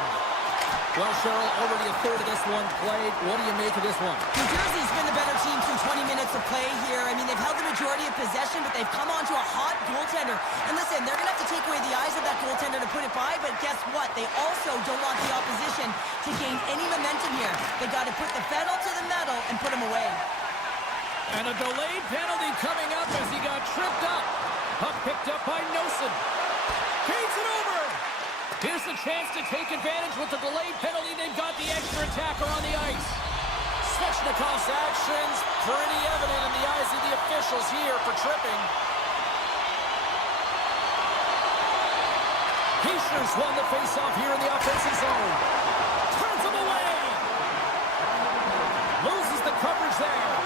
Well, Cheryl, already a third of this one played. What do you make of this one? New Jersey's been the better team through 20 minutes of play here. I mean, they've held the majority of possession, but they've come onto a hot goaltender. And listen, they're going to have to take away the eyes of that goaltender to put it by, but guess what? They also don't want the opposition to gain any momentum here. They've got to put the pedal to the metal and put them away. And a delayed penalty coming up as he got tripped up. Puck picked up by Nosen. Feeds it over. Here's the chance to take advantage with the delayed penalty. They've got the extra attacker on the ice. Sneknest's actions pretty evident in the eyes of the officials here for tripping. Heischer's won the faceoff here in the offensive zone. Turns him away. Loses the coverage there.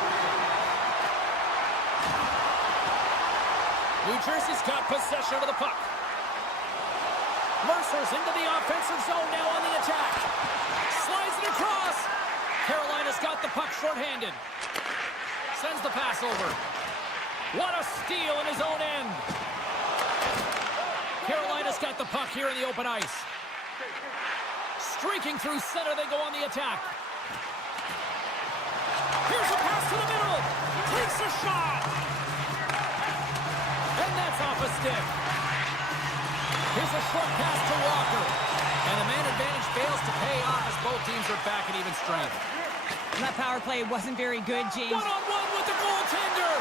New Jersey's got possession of the puck. Mercer's into the offensive zone now on the attack. Slides it across. Carolina's got the puck shorthanded. Sends the pass over. What a steal in his own end. Carolina's got the puck here in the open ice. Streaking through center, they go on the attack. Here's a pass to the middle. Takes a shot. And that's off a stick. Here's a short pass to Walker. And the man advantage fails to pay off as both teams are back at even strength. That power play wasn't very good, James. One-on-one with the goaltender.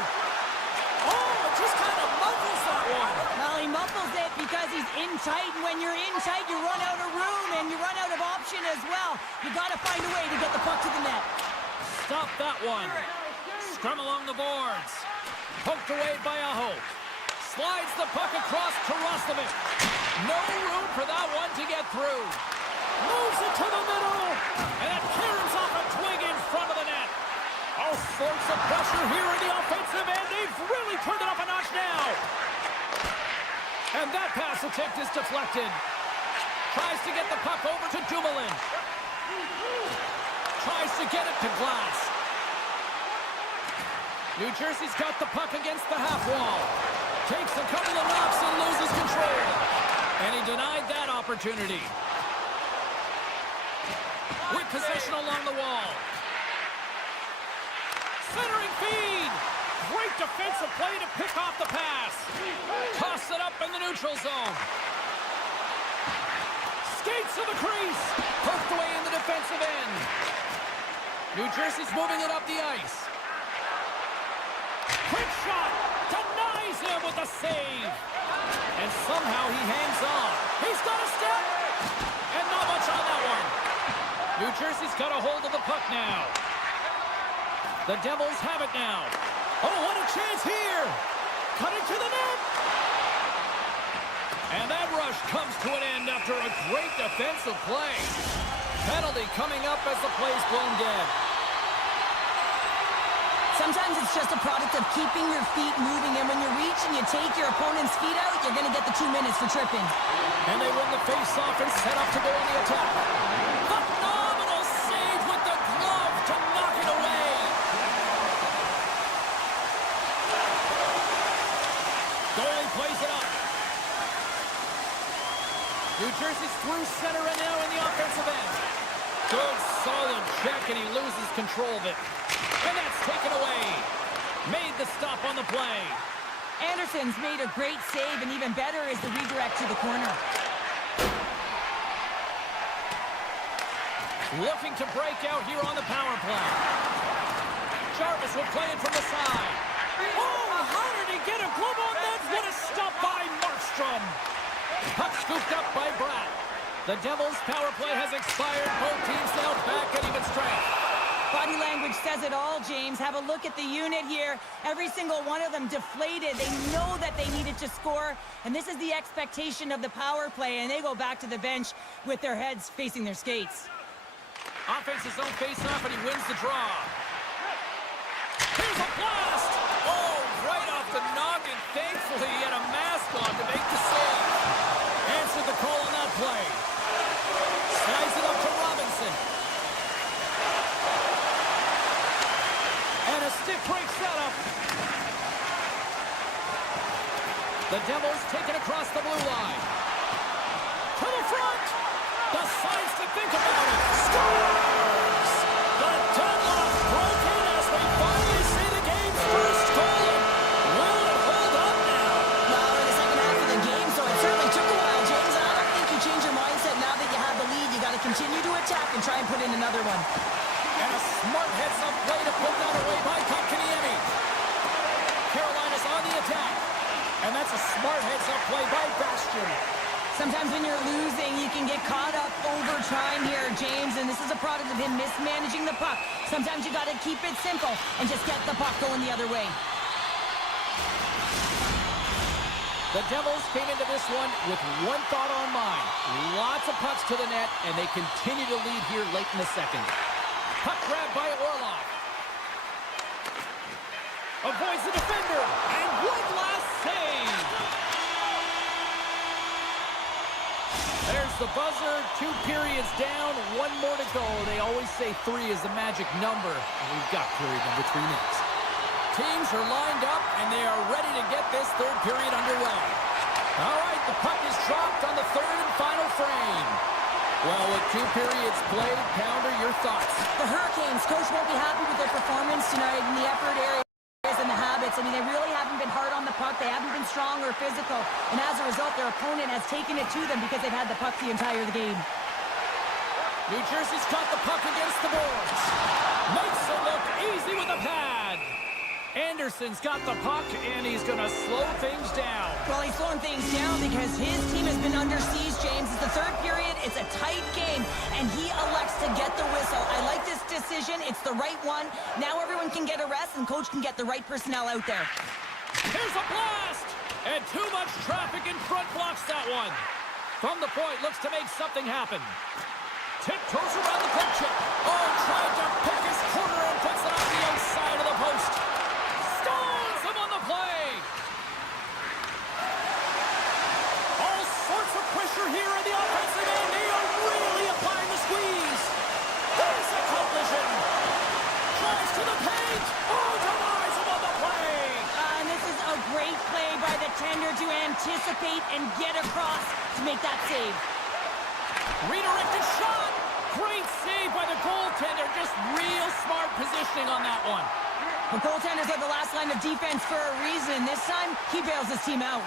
Oh, it just kind of muffles that one. Well, he muffles it because he's in tight, and when you're in tight, you run out of room, and you run out of option as well. You got to find a way to get the puck to the net. Stop that one. Scrum along the boards. Poked away by Aho. Slides the puck across to Roslovic. No room for that one to get through. Moves it to the middle. And it caroms off a twig in front of the net. All sorts of pressure here in the offensive end. They've really turned it up a notch now. And that pass attempt is deflected. Tries to get the puck over to Dumoulin. Tries to get it to Glass. New Jersey's got the puck against the half wall. Takes a couple of knocks and loses control. And he denied that opportunity. With possession along the wall. Centering feed. Great defensive play to pick off the pass. Toss it up in the neutral zone. Skates to the crease. Poked away in the defensive end. New Jersey's moving it up the ice. Quick shot. Denies him with a save. And somehow he hangs on. He's got a step. And not much on that one. New Jersey's got a hold of the puck now. The Devils have it now. Oh, what a chance here. Cutting to the net. And that rush comes to an end after a great defensive play. Penalty coming up as the play's blown dead. Sometimes it's just a product of keeping your feet moving, and when you reach and you take your opponent's feet out, you're going to get the 2 minutes for tripping. And they win the face-off and set up to go on the attack. Phenomenal save with the glove to knock it away. Goalie plays it up. New Jersey's through center and now in the offensive end. Good, solid check, and he loses control of it. And that's taken away. Made the stop on the play. Anderson's made a great save, and even better is the redirect to the corner. Looking to break out here on the power play. Jarvis will play it from the side. Oh, how did he get a glove on that? What a stop by Markstrom. Puck scooped up by Bratt. The Devils' power play has expired. Both teams now back at even strength. Body language says it all, James. Have a look at the unit here. Every single one of them deflated. They know that they needed to score, and this is the expectation of the power play, and they go back to the bench with their heads facing their skates. Offense's own face-off, and he wins the draw. Here's a blast! Oh, right off the noggin. Thankfully, he had a mask on to make the save. Answered the call on that play. Slides it up to Robinson. And a stick break setup. The Devils take it across the blue line. Decides to think about it. Scores! The deadlock broken as we finally see the game's first goal. Will it hold up now? Well, we're in the second half of the game, so it certainly took a while, James. And I don't think you change your mindset now that you have the lead. You got to continue to attack and try and put in another one. And a smart heads-up play to put that away by Kitlino. Carolina's on the attack. And that's a smart heads-up play by Bastion. Sometimes when you're losing, you can get caught up over trying here, James, and this is a product of him mismanaging the puck. Sometimes you got to keep it simple and just get the puck going the other way. The Devils came into this one with one thought on mind. Lots of pucks to the net, and they continue to lead here late in the second. Puck grab by Orlov. Avoids the defender, and one last save. There's the buzzer. 2 periods down, 1 more to go. They always say 3 is the magic number, and we've got period number 3 next. Teams are lined up, and they are ready to get this third period underway. All right, the puck is dropped on the third and final frame. Well, with 2 periods played, Pounder, your thoughts? The Hurricanes, coach won't be happy with their performance tonight in the effort areas and the habits. I mean, they really haven't been hard on the puck. They haven't been strong or physical. And as a result, their opponent has taken it to them because they've had the puck the entire game. New Jersey's got the puck against the boards. Makes it look easy with a pad. Anderson's got the puck, and he's going to slow things down. Well, he's slowing things down because his team has been under siege, James. It's the third period. It's a tight game, and he elects to get the whistle. I like this decision. It's the right one. Now everyone can get a rest, and coach can get the right personnel out there. Here's a blast! And too much traffic in front blocks that one. From the point, looks to make something happen. Tiptoes around the poke check. Oh, tried to pick his corner and puts it on the outside of the post. Stones him on the play. All sorts of pressure here in the offensive end. They are really applying the squeeze. There's a collision. Drives to the paint. Oh, denies him on the play. And this is a great play by the tender to anticipate and get across to make that save. Redirected shot. Great save by the goaltender. Just real smart positioning on that one. The goaltenders are the last line of defense for a reason. This time, he bails his team out.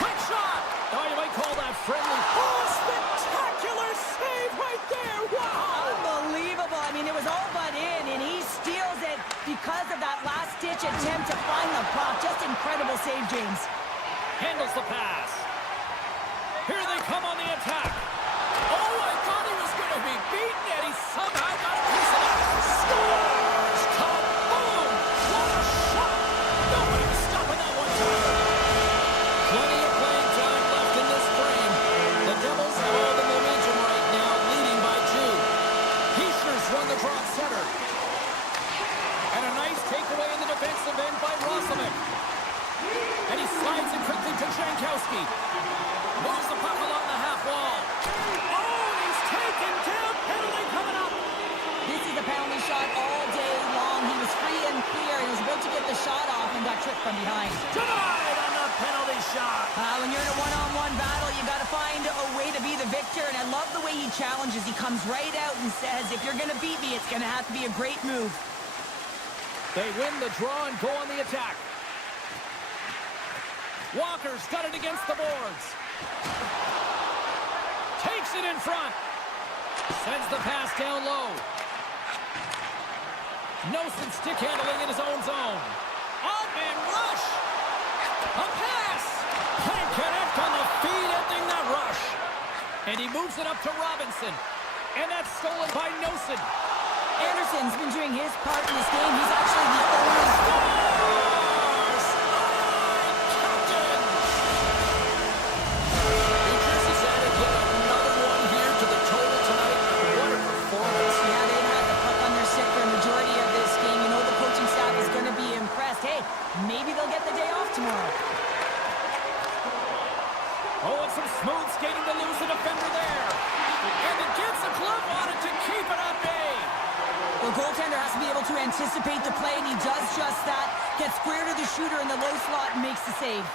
Quick shot. Oh, you might call that friendly. Oh, spectacular save right there. Wow. Unbelievable. I mean, it was all but in, and he steals it because of that last-ditch attempt to find the puck. Just incredible save, James. Handles the pass. Here they come on the attack. Oh, I thought he was going to be beaten, and he somehow got a piece of it. Scores! Kaboom! What a shot! Nobody was stopping that one time. Plenty of playing time left in this frame. The Devils have all the momentum right now, leading by 2. Heischer's won the draw at center. And a nice takeaway in the defensive end by Roslovic. And he slides it quickly to Jankowski. Moves the puck along the half wall. Oh, he's taken down. Penalty coming up. This is a penalty shot all day long. He was free and clear. He was about to get the shot off and got tripped from behind. Denied on the penalty shot. When you're in a one-on-one battle, you got to find a way to be the victor. And I love the way he challenges. He comes right out and says, if you're going to beat me, it's going to have to be a great move. They win the draw and go on the attack. Walker's got it against the boards. Takes it in front. Sends the pass down low. Nosen stick handling in his own zone. On-man rush. A pass. Can't connect on the feed, ending that rush. And he moves it up to Robinson. And that's stolen by Nosen. Anderson's been doing his part in this game. He's actually the only Scores! maybe they'll get the day off tomorrow. Oh, and some smooth skating to lose the defender there. And it gets a glove on it to keep it at bay. The goaltender has to be able to anticipate the play, and he does just that. Gets square to the shooter in the low slot and makes the save.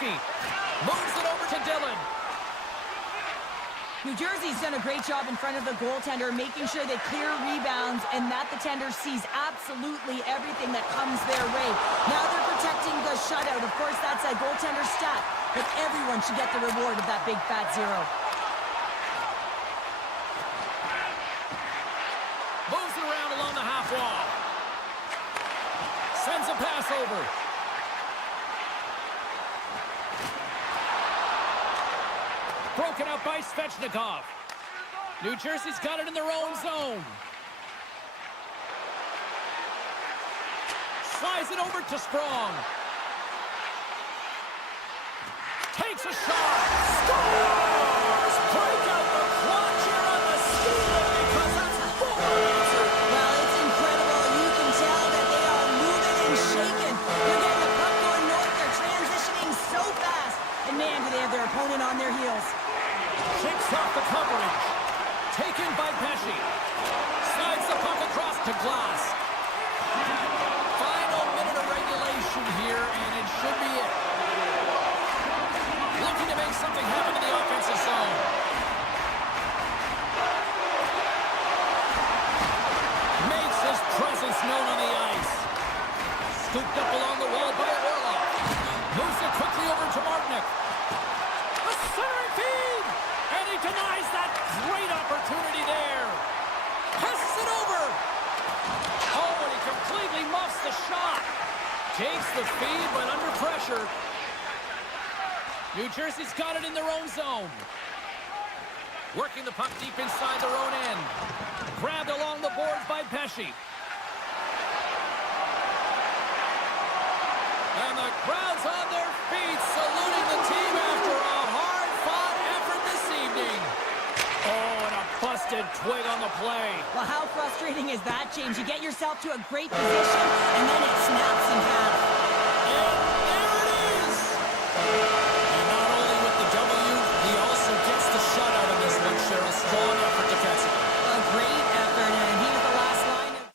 Vasilevsky. Moves it over to Dillon. New Jersey's done a great job in front of the goaltender, making sure they clear rebounds and that the tender sees absolutely everything that comes their way. Now they're protecting the shutout. Of course, that's a goaltender stat, but everyone should get the reward of that big fat zero. Moves it around along the half wall. Sends a pass over. Broken out by Svechnikov. New Jersey's got it in their own zone. Slides it over to Sprong. Takes a shot. Scores! Break out the clutch here on the steal because that's full. Well, it's incredible. You can tell that they are moving and shaking. They're getting the puck going north. They're transitioning so fast. And man, do they have their opponent on their heels. Shakes off the coverage. Taken by Pesci. Slides the puck across to Glass. Final minute of regulation here, and it should be it. Looking to make something happen in the offensive zone. Makes his presence known on the ice. Scooped up along the wall by Orlov. Moves it quickly over to Martinick. A centering feed! And he denies that great opportunity there. Passes it over. Oh, and he completely muffs the shot. Takes the feed, but under pressure. New Jersey's got it in their own zone. Working the puck deep inside their own end. Grabbed along the boards by Pesci. And the crowd's on their feet, saluting the team after a hard-fought effort this evening. Oh, and a busted twig on the play. Well, how frustrating is that, James? You get yourself to a great position, and then it snaps in half. And there it is! And not only with the W, he also gets the shutout on this one, Cheryl. Strong effort defensively. A great effort, and he was the last line of...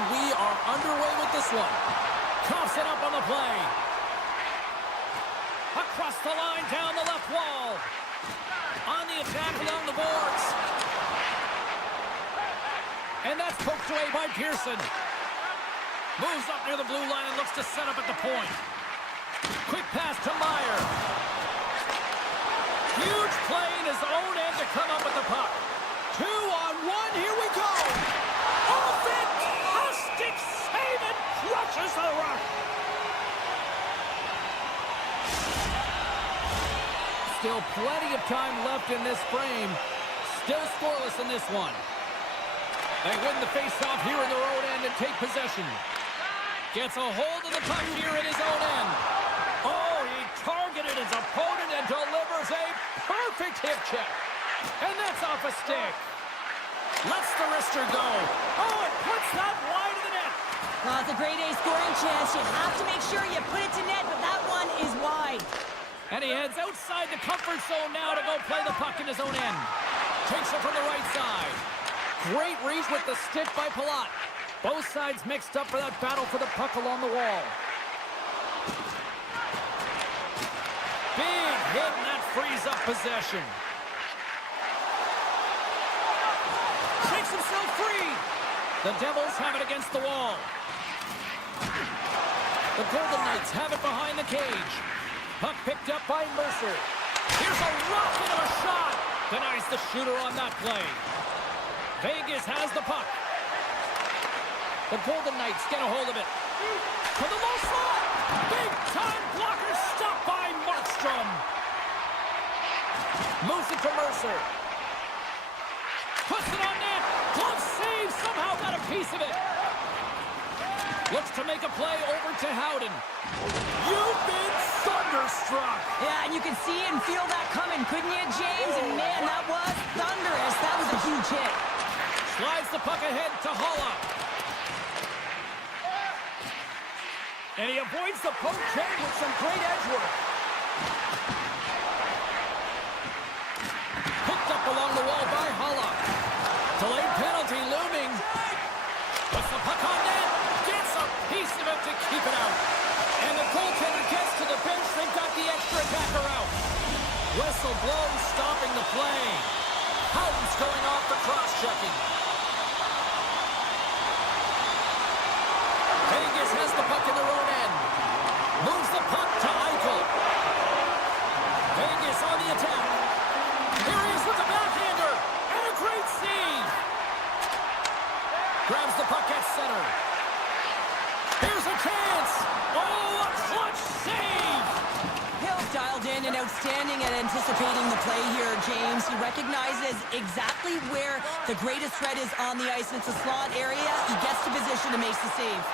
And we are underway with this one. Coughs it up on the play. Across the line, down the left wall. On the attack along the boards. And that's poked away by Pearson. Moves up near the blue line and looks to set up at the point. Quick pass to Meyer. Huge play in his own end to come up with the puck. 2-on-1, here we go. Oh, fantastic save, and crushes the rush. Still plenty of time left in this frame. Still scoreless in this one. They win the faceoff here in their own end and take possession. Gets a hold of the puck here in his own end. Oh, he targeted his opponent and delivers a perfect hip check. And that's off a stick. Lets the wrister go. Oh, it puts that wide of the net. Well, it's a grade A scoring chance. You have to make sure you put it to net, but that one is wide. And he heads outside the comfort zone now to go play the puck in his own end. Takes it from the right side. Great reach with the stick by Palat. Both sides mixed up for that battle for the puck along the wall. Big hit, and that frees up possession. Shakes himself free. The Devils have it against the wall. The Golden Knights have it behind the cage. Puck picked up by Mercer. Here's a rocket of a shot. Denies the shooter on that play. Vegas has the puck. The Golden Knights get a hold of it. To the low slot. Big time blocker stopped by Markstrom. Moves it to Mercer. Puts it on net. Glove save. Somehow got a piece of it. Looks to make a play over to Howden. You've been thunderstruck. Yeah, and you can see and feel that coming, couldn't you, James? And man, that was thunderous. That was a huge hit. Slides the puck ahead to Holla. And he avoids the poke check with some great edge work. Picked up along the wall by Holla. Delayed penalty looming. Puts the puck on net. Gets a piece of it to keep it out. And the goaltender gets to the bench. They've got the extra attacker out. Whistle blows, stopping the play. Howden's going off the cross-checking. Vegas has the puck in their own end. Moves the puck to Eichel. Vegas on the attack. Here he is with the backhander. And a great save. Grabs the puck at center. Here's a chance. Oh, a clutch save. Hill's dialed in and outstanding at anticipating the play here, James. He recognizes exactly where the greatest threat is on the ice. It's a slot area. He gets to position and makes the save.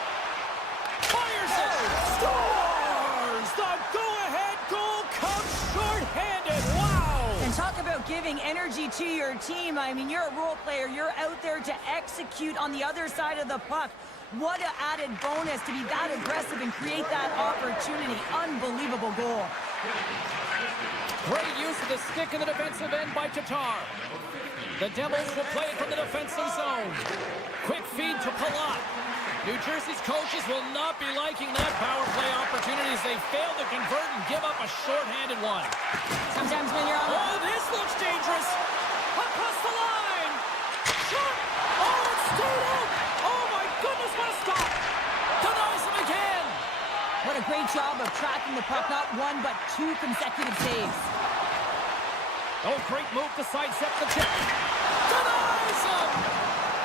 Fires it. Scores. The go-ahead goal comes short-handed. Wow. And talk about giving energy to your team. I mean, you're a role player. You're out there to execute on the other side of the puck. What an added bonus to be that aggressive and create that opportunity. Unbelievable goal. Great use of the stick in the defensive end by Tatar. The Devils will play it from the defensive zone. Quick feed to Palat. New Jersey's coaches will not be liking that power play opportunity as they fail to convert and give up a short-handed one. Sometimes when you're on the... Oh, this looks dangerous. Across the line. Shot. Oh, it stayed out. Oh, my goodness, what a stop. Denies him again. What a great job of tracking the puck. Not one, but two consecutive saves. Oh, great move to sidestep the tip. Denies him.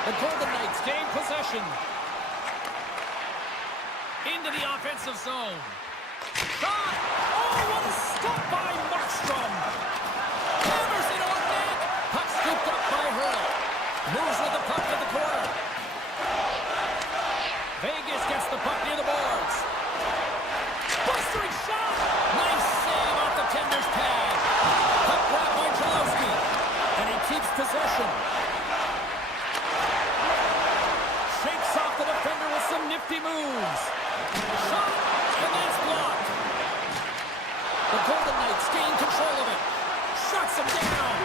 The Golden Knights gain possession. Into the offensive zone. Shot! Oh, what a stop by Markstrom! Hammers it on net! Puck scooped up by Hurl. Moves with the puck to the corner. Vegas gets the puck near the boards. Bustering shot! Nice save off the tender's pad. Puck grabbed by Chalowski. And he keeps possession. Shakes off the defender with some nifty moves. Shot, and that's blocked. The Golden Knights gain control of it. Shuts him down.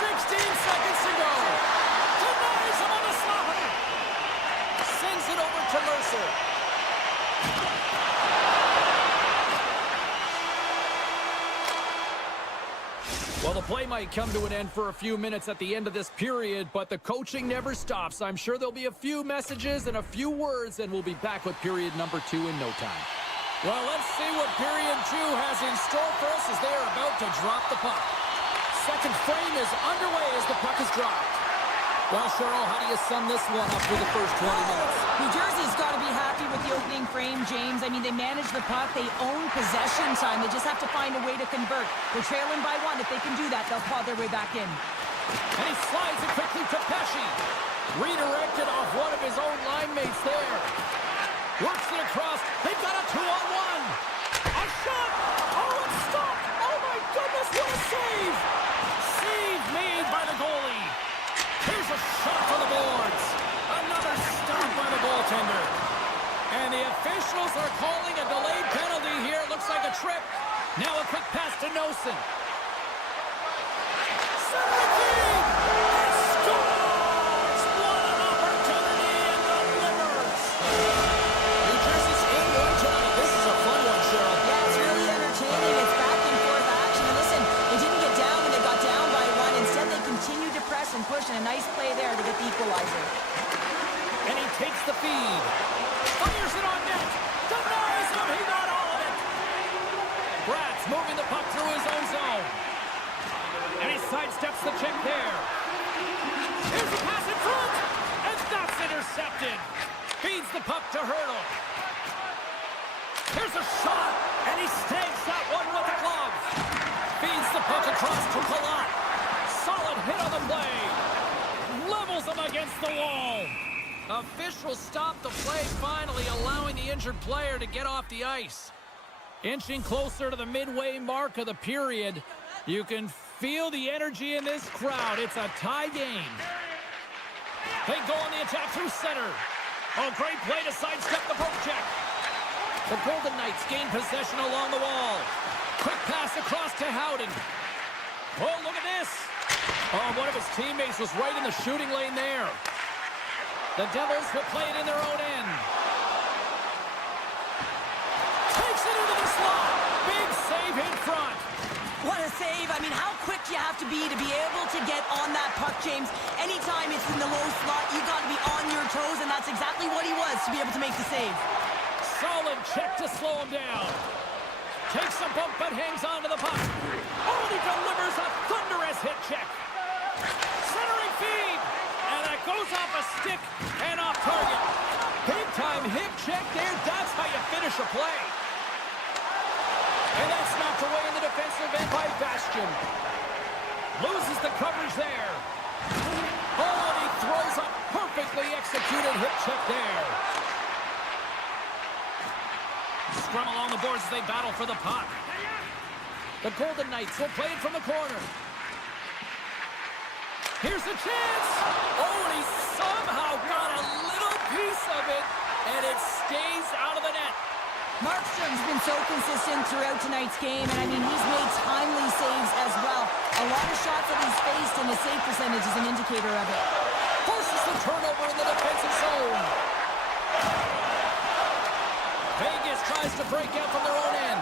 16 seconds to go. Denies him on the slapper. from Mercer. Well, the play might come to an end for a few minutes at the end of this period, but the coaching never stops. I'm sure there'll be a few messages and a few words, and we'll be back with period number 2 in no time. Well, let's see what period 2 has in store for us as they are about to drop the puck. Second frame is underway as the puck is dropped. Well, Cheryl, how do you sum this one up for the first 20 minutes? New Jersey's got to be happy with the opening frame, James. I mean, they manage the puck. They own possession time. They just have to find a way to convert. They're trailing by 1. If they can do that, they'll claw their way back in. And he slides it quickly to Pesci. Redirected off one of his own line mates there. Works it across. They've got a 2-on-1. A shot. Oh, it's stopped. Oh, my goodness, what a save. Save made by the goalie. Here's a shot for the boards. Another stop by the goaltender. And the officials are calling a delayed penalty here. Looks like a trip. Now a quick pass to Nosen. Center feed. He scores. What an opportunity and delivers. New Jersey's in one tonight. This is a fun one, Cheryl. Yeah, it's really entertaining. It's back and forth action. And listen, they didn't get down when they got down by 1. Instead, they continued to press and push, and a nice play there to get the equalizer. And he takes the feed. Fires it on net. Denies him. He got all of it. Bratz moving the puck through his own zone. And he sidesteps the check there. Here's a pass in front. And that's intercepted. Feeds the puck to Hurdle. Here's a shot. And he snags that one with the glove. Feeds the puck across to Palat. Solid hit on the play. Levels him against the wall. Officials stop the play finally, allowing the injured player to get off the ice. Inching closer to the midway mark of the period. You can feel the energy in this crowd. It's a tie game. They go on the attack through center. Oh, great play to sidestep the poke check. The Golden Knights gain possession along the wall. Quick pass across to Howden. Oh, look at this. Oh, one of his teammates was right in the shooting lane there. The Devils will play it in their own end. Takes it into the slot. Big save in front. What a save. I mean, how quick you have to be able to get on that puck, James. Anytime it's in the low slot, you got to be on your toes, and that's exactly what he was to be able to make the save. Solid check to slow him down. Takes a bump but hangs on to the puck. Oh, and he delivers a thunderous hit check. Centering feed. And that goes off a stick and off target. Big time hip check there. That's how you finish a play. And that's knocked away in the defensive end by Bastian. Loses the coverage there. Oh, and he throws a perfectly executed hip check there. Scrum along the boards as they battle for the puck. The Golden Knights will play it from the corner. Here's a chance. Oh, and he somehow got a little piece of it, and it stays out of the net. Markstrom's been so consistent throughout tonight's game, and I mean, he's made timely saves as well. A lot of shots that he's faced, and his save percentage is an indicator of it. Forces the turnover in the defensive zone. Vegas tries to break out from their own end.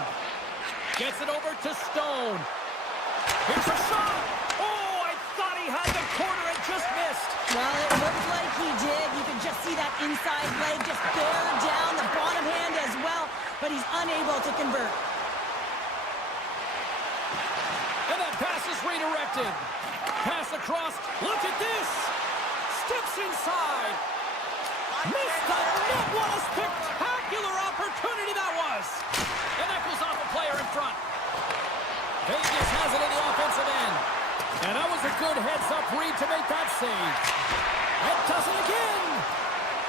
Gets it over to Stone. Here's a shot. Oh, I thought he had the corner and just missed. Well, it looked like he did. You could just see that inside leg just bear down the bottom hand as well, but he's unable to convert. And that pass is redirected. Pass across. Look at this. Steps inside. Missed the net. What a spectacular opportunity that was. And that goes off a player in front. Vegas has it in the offensive end. And that was a good heads-up read to make that save. And does it again.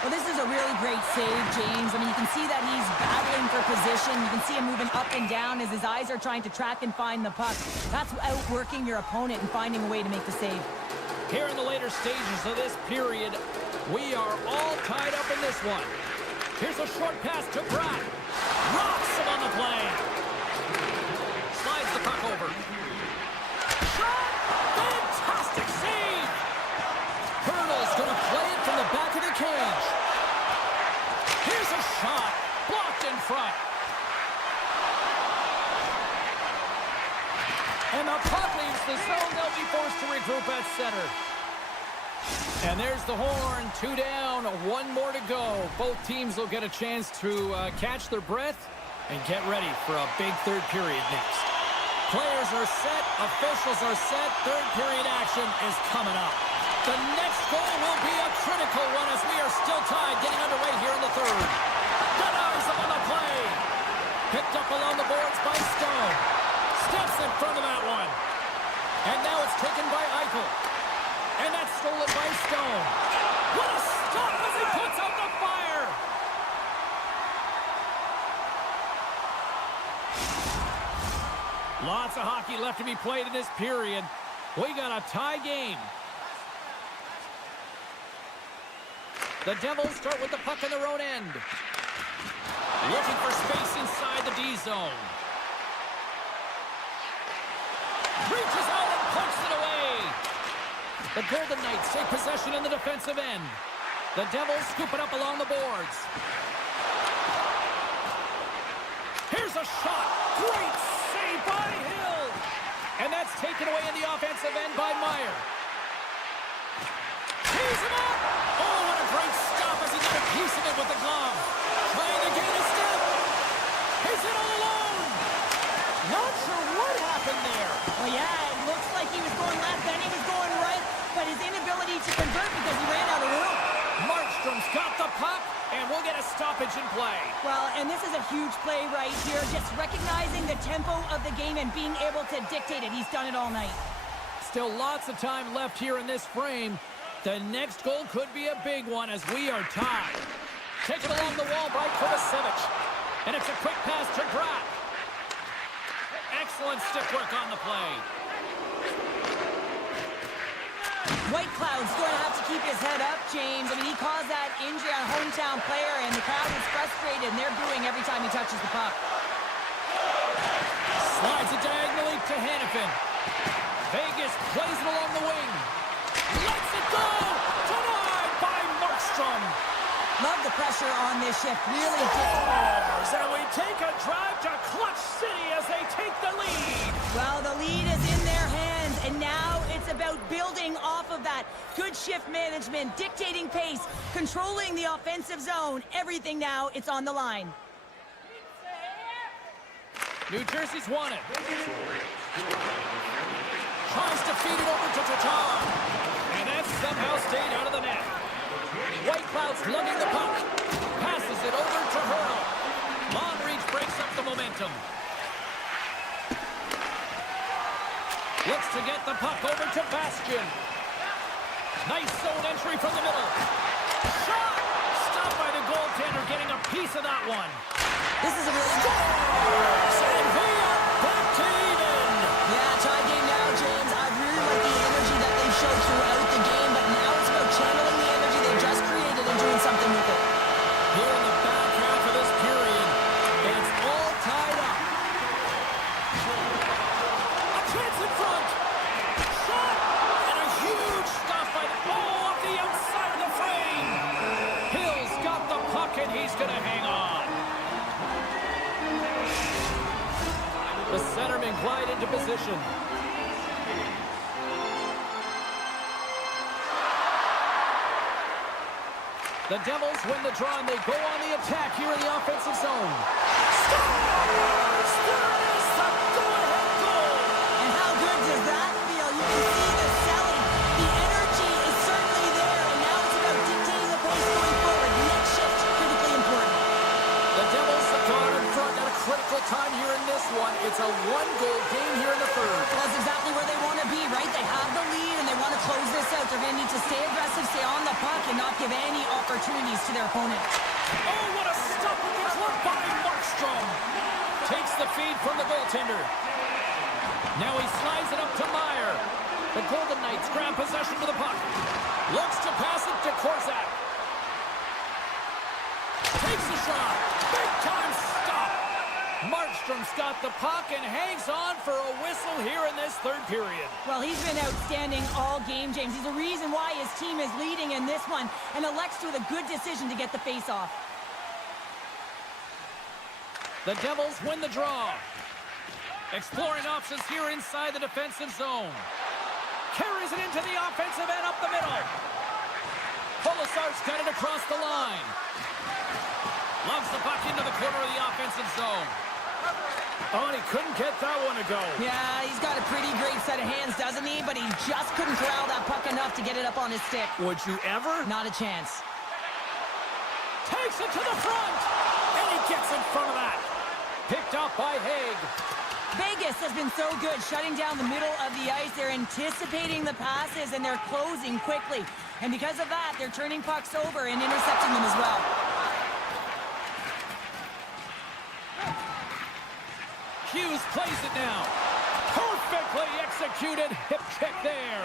Well, this is a really great save, James. I mean, you can see that he's battling for position. You can see him moving up and down as his eyes are trying to track and find the puck. That's outworking your opponent and finding a way to make the save. Here in the later stages of this period, we are all tied up in this one. Here's a short pass to Pratt. Rocks him on the play. Slides the puck over. Shot! Fantastic save! Hurdle's going to play it from the back of the cage. the zone. They'll be forced to regroup at center. And there's the horn. 2 down, 1 more to go. Both teams will get a chance to catch their breath and get ready for a big third period next. Players are set. Officials are set. Third period action is coming up. The next goal will be a critical one as we are still tied, getting underway here in the third. Denies him on the play. Picked up along the boards by Stone. Steps in front of that one. And now it's taken by Eichel. And that's stolen by Stone. What a stop as he puts out the fire! Lots of hockey left to be played in this period. We got a tie game. The Devils start with the puck in their own end. Looking for space inside the D zone. Reaches out and punches it away. The Golden Knights take possession in the defensive end. The Devils scoop it up along the boards. Here's a shot. Great save by Hill. And that's taken away in the offensive end by Meyer. Tees him up. Oh, what a great stop as he got a piece of it with the glove. Trying to gain a step. He's in all alone. Not sure what happened there. Well, yeah, it looks like he was going left, then he was going right, but his inability to convert because he ran out of room. Markstrom's got the puck, and we'll get a stoppage in play. Well, and this is a huge play right here, just recognizing the tempo of the game and being able to dictate it. He's done it all night. Still lots of time left here in this frame. The next goal could be a big one as we are tied. Taken along the wall by Kovacevic. And it's a quick pass to Bratt. Excellent stick work on the play. White Cloud's going to have to keep his head up, James. I mean, he caused that injury on a hometown player, and the crowd is frustrated, and they're booing every time he touches the puck. Slides it diagonally to Hannafin. Vegas plays it along the wing. Lets it go! Denied by Markstrom. Love the pressure on this shift. Really difficult. And we take a drive to Clutch City as they take the lead. Well, the lead is in their hands, and now it's about building off of that. Good shift management, dictating pace, controlling the offensive zone. Everything now, it's on the line. New Jersey's won it. Tries to feed it over to Tatar. And that somehow stayed out of the net. White Cloud's lugging the puck. Passes it over to Hurl. Long reach breaks up the momentum. Looks to get the puck over to Bastian. Nice zone entry from the middle. Shot! Stopped by the goaltender, getting a piece of that one. This is a really Scores! And we are back to even. Yeah, tie game now, James. I really like the energy that they showed throughout the game, but now it's about channeling the energy they just created and doing something with it. Here in the back half of this period, it's all tied up. A chance in front. Shot! And a huge stop by the ball off the outside of the frame. Hill's got the puck and he's going to hang on. The centerman glide into position. The Devils win the draw and they go on the attack here in the offensive zone. Scores! There is the go-ahead goal! And how good does that feel? You can see the selling. The energy is certainly there, and now it's about dictating the pace going forward. Next shift, critically important. The Devils have gone in front at a critical time here in this one. It's a one-goal game here in the third. That's exactly where they want to be, right? They have the lead, and they want to close this out. They're going to need to stay aggressive, stay on the puck, and not give any opportunities to their opponent. Oh, what a stop with the glove by Markstrom. Takes the feed from the goaltender. Now he slides it up to Meyer. The Golden Knights grab possession of the puck. Looks to pass it to Korczak. Takes the shot. Big time stop. Markstrom's got the puck and hangs on for a whistle here in this third period. Well, he's been outstanding all game, James. He's the reason why his team is leading in this one, and elects with a good decision to get the face-off. The Devils win the draw. Exploring options here inside the defensive zone. Carries it into the offensive end up the middle. Polisar's got it across the line. Loves the puck into the corner of the offensive zone. Oh, and he couldn't get that one to go. Yeah, he's got a pretty great set of hands, doesn't he? But he just couldn't corral that puck enough to get it up on his stick. Would you ever? Not a chance. Takes it to the front. And he gets in front of that. Picked up by Haig. Vegas has been so good shutting down the middle of the ice. They're anticipating the passes, and they're closing quickly. And because of that, they're turning pucks over and intercepting them as well. Hughes plays it now. Perfectly executed hip check there.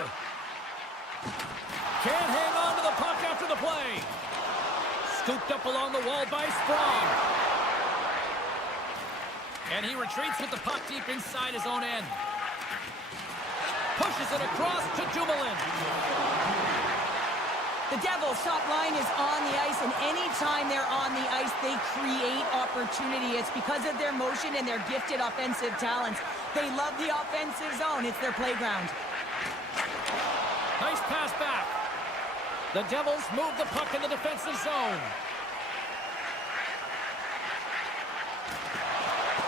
Can't hang on to the puck after the play. Scooped up along the wall by Sprong. And he retreats with the puck deep inside his own end. Pushes it across to Dumoulin. The Devils' top line is on the ice, and anytime they're on the ice, they create opportunity. It's because of their motion and their gifted offensive talents. They love the offensive zone. It's their playground. Nice pass back. The Devils move the puck in the defensive zone.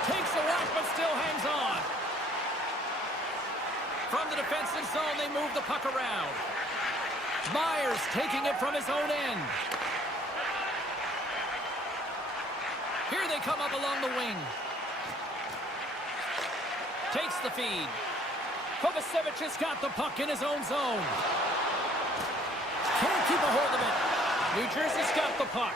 Takes a whack, but still hangs on. From the defensive zone, they move the puck around. Myers taking it from his own end. Here they come up along the wing. Takes the feed. Kovacevic has got the puck in his own zone. Can't keep a hold of it. New Jersey's got the puck.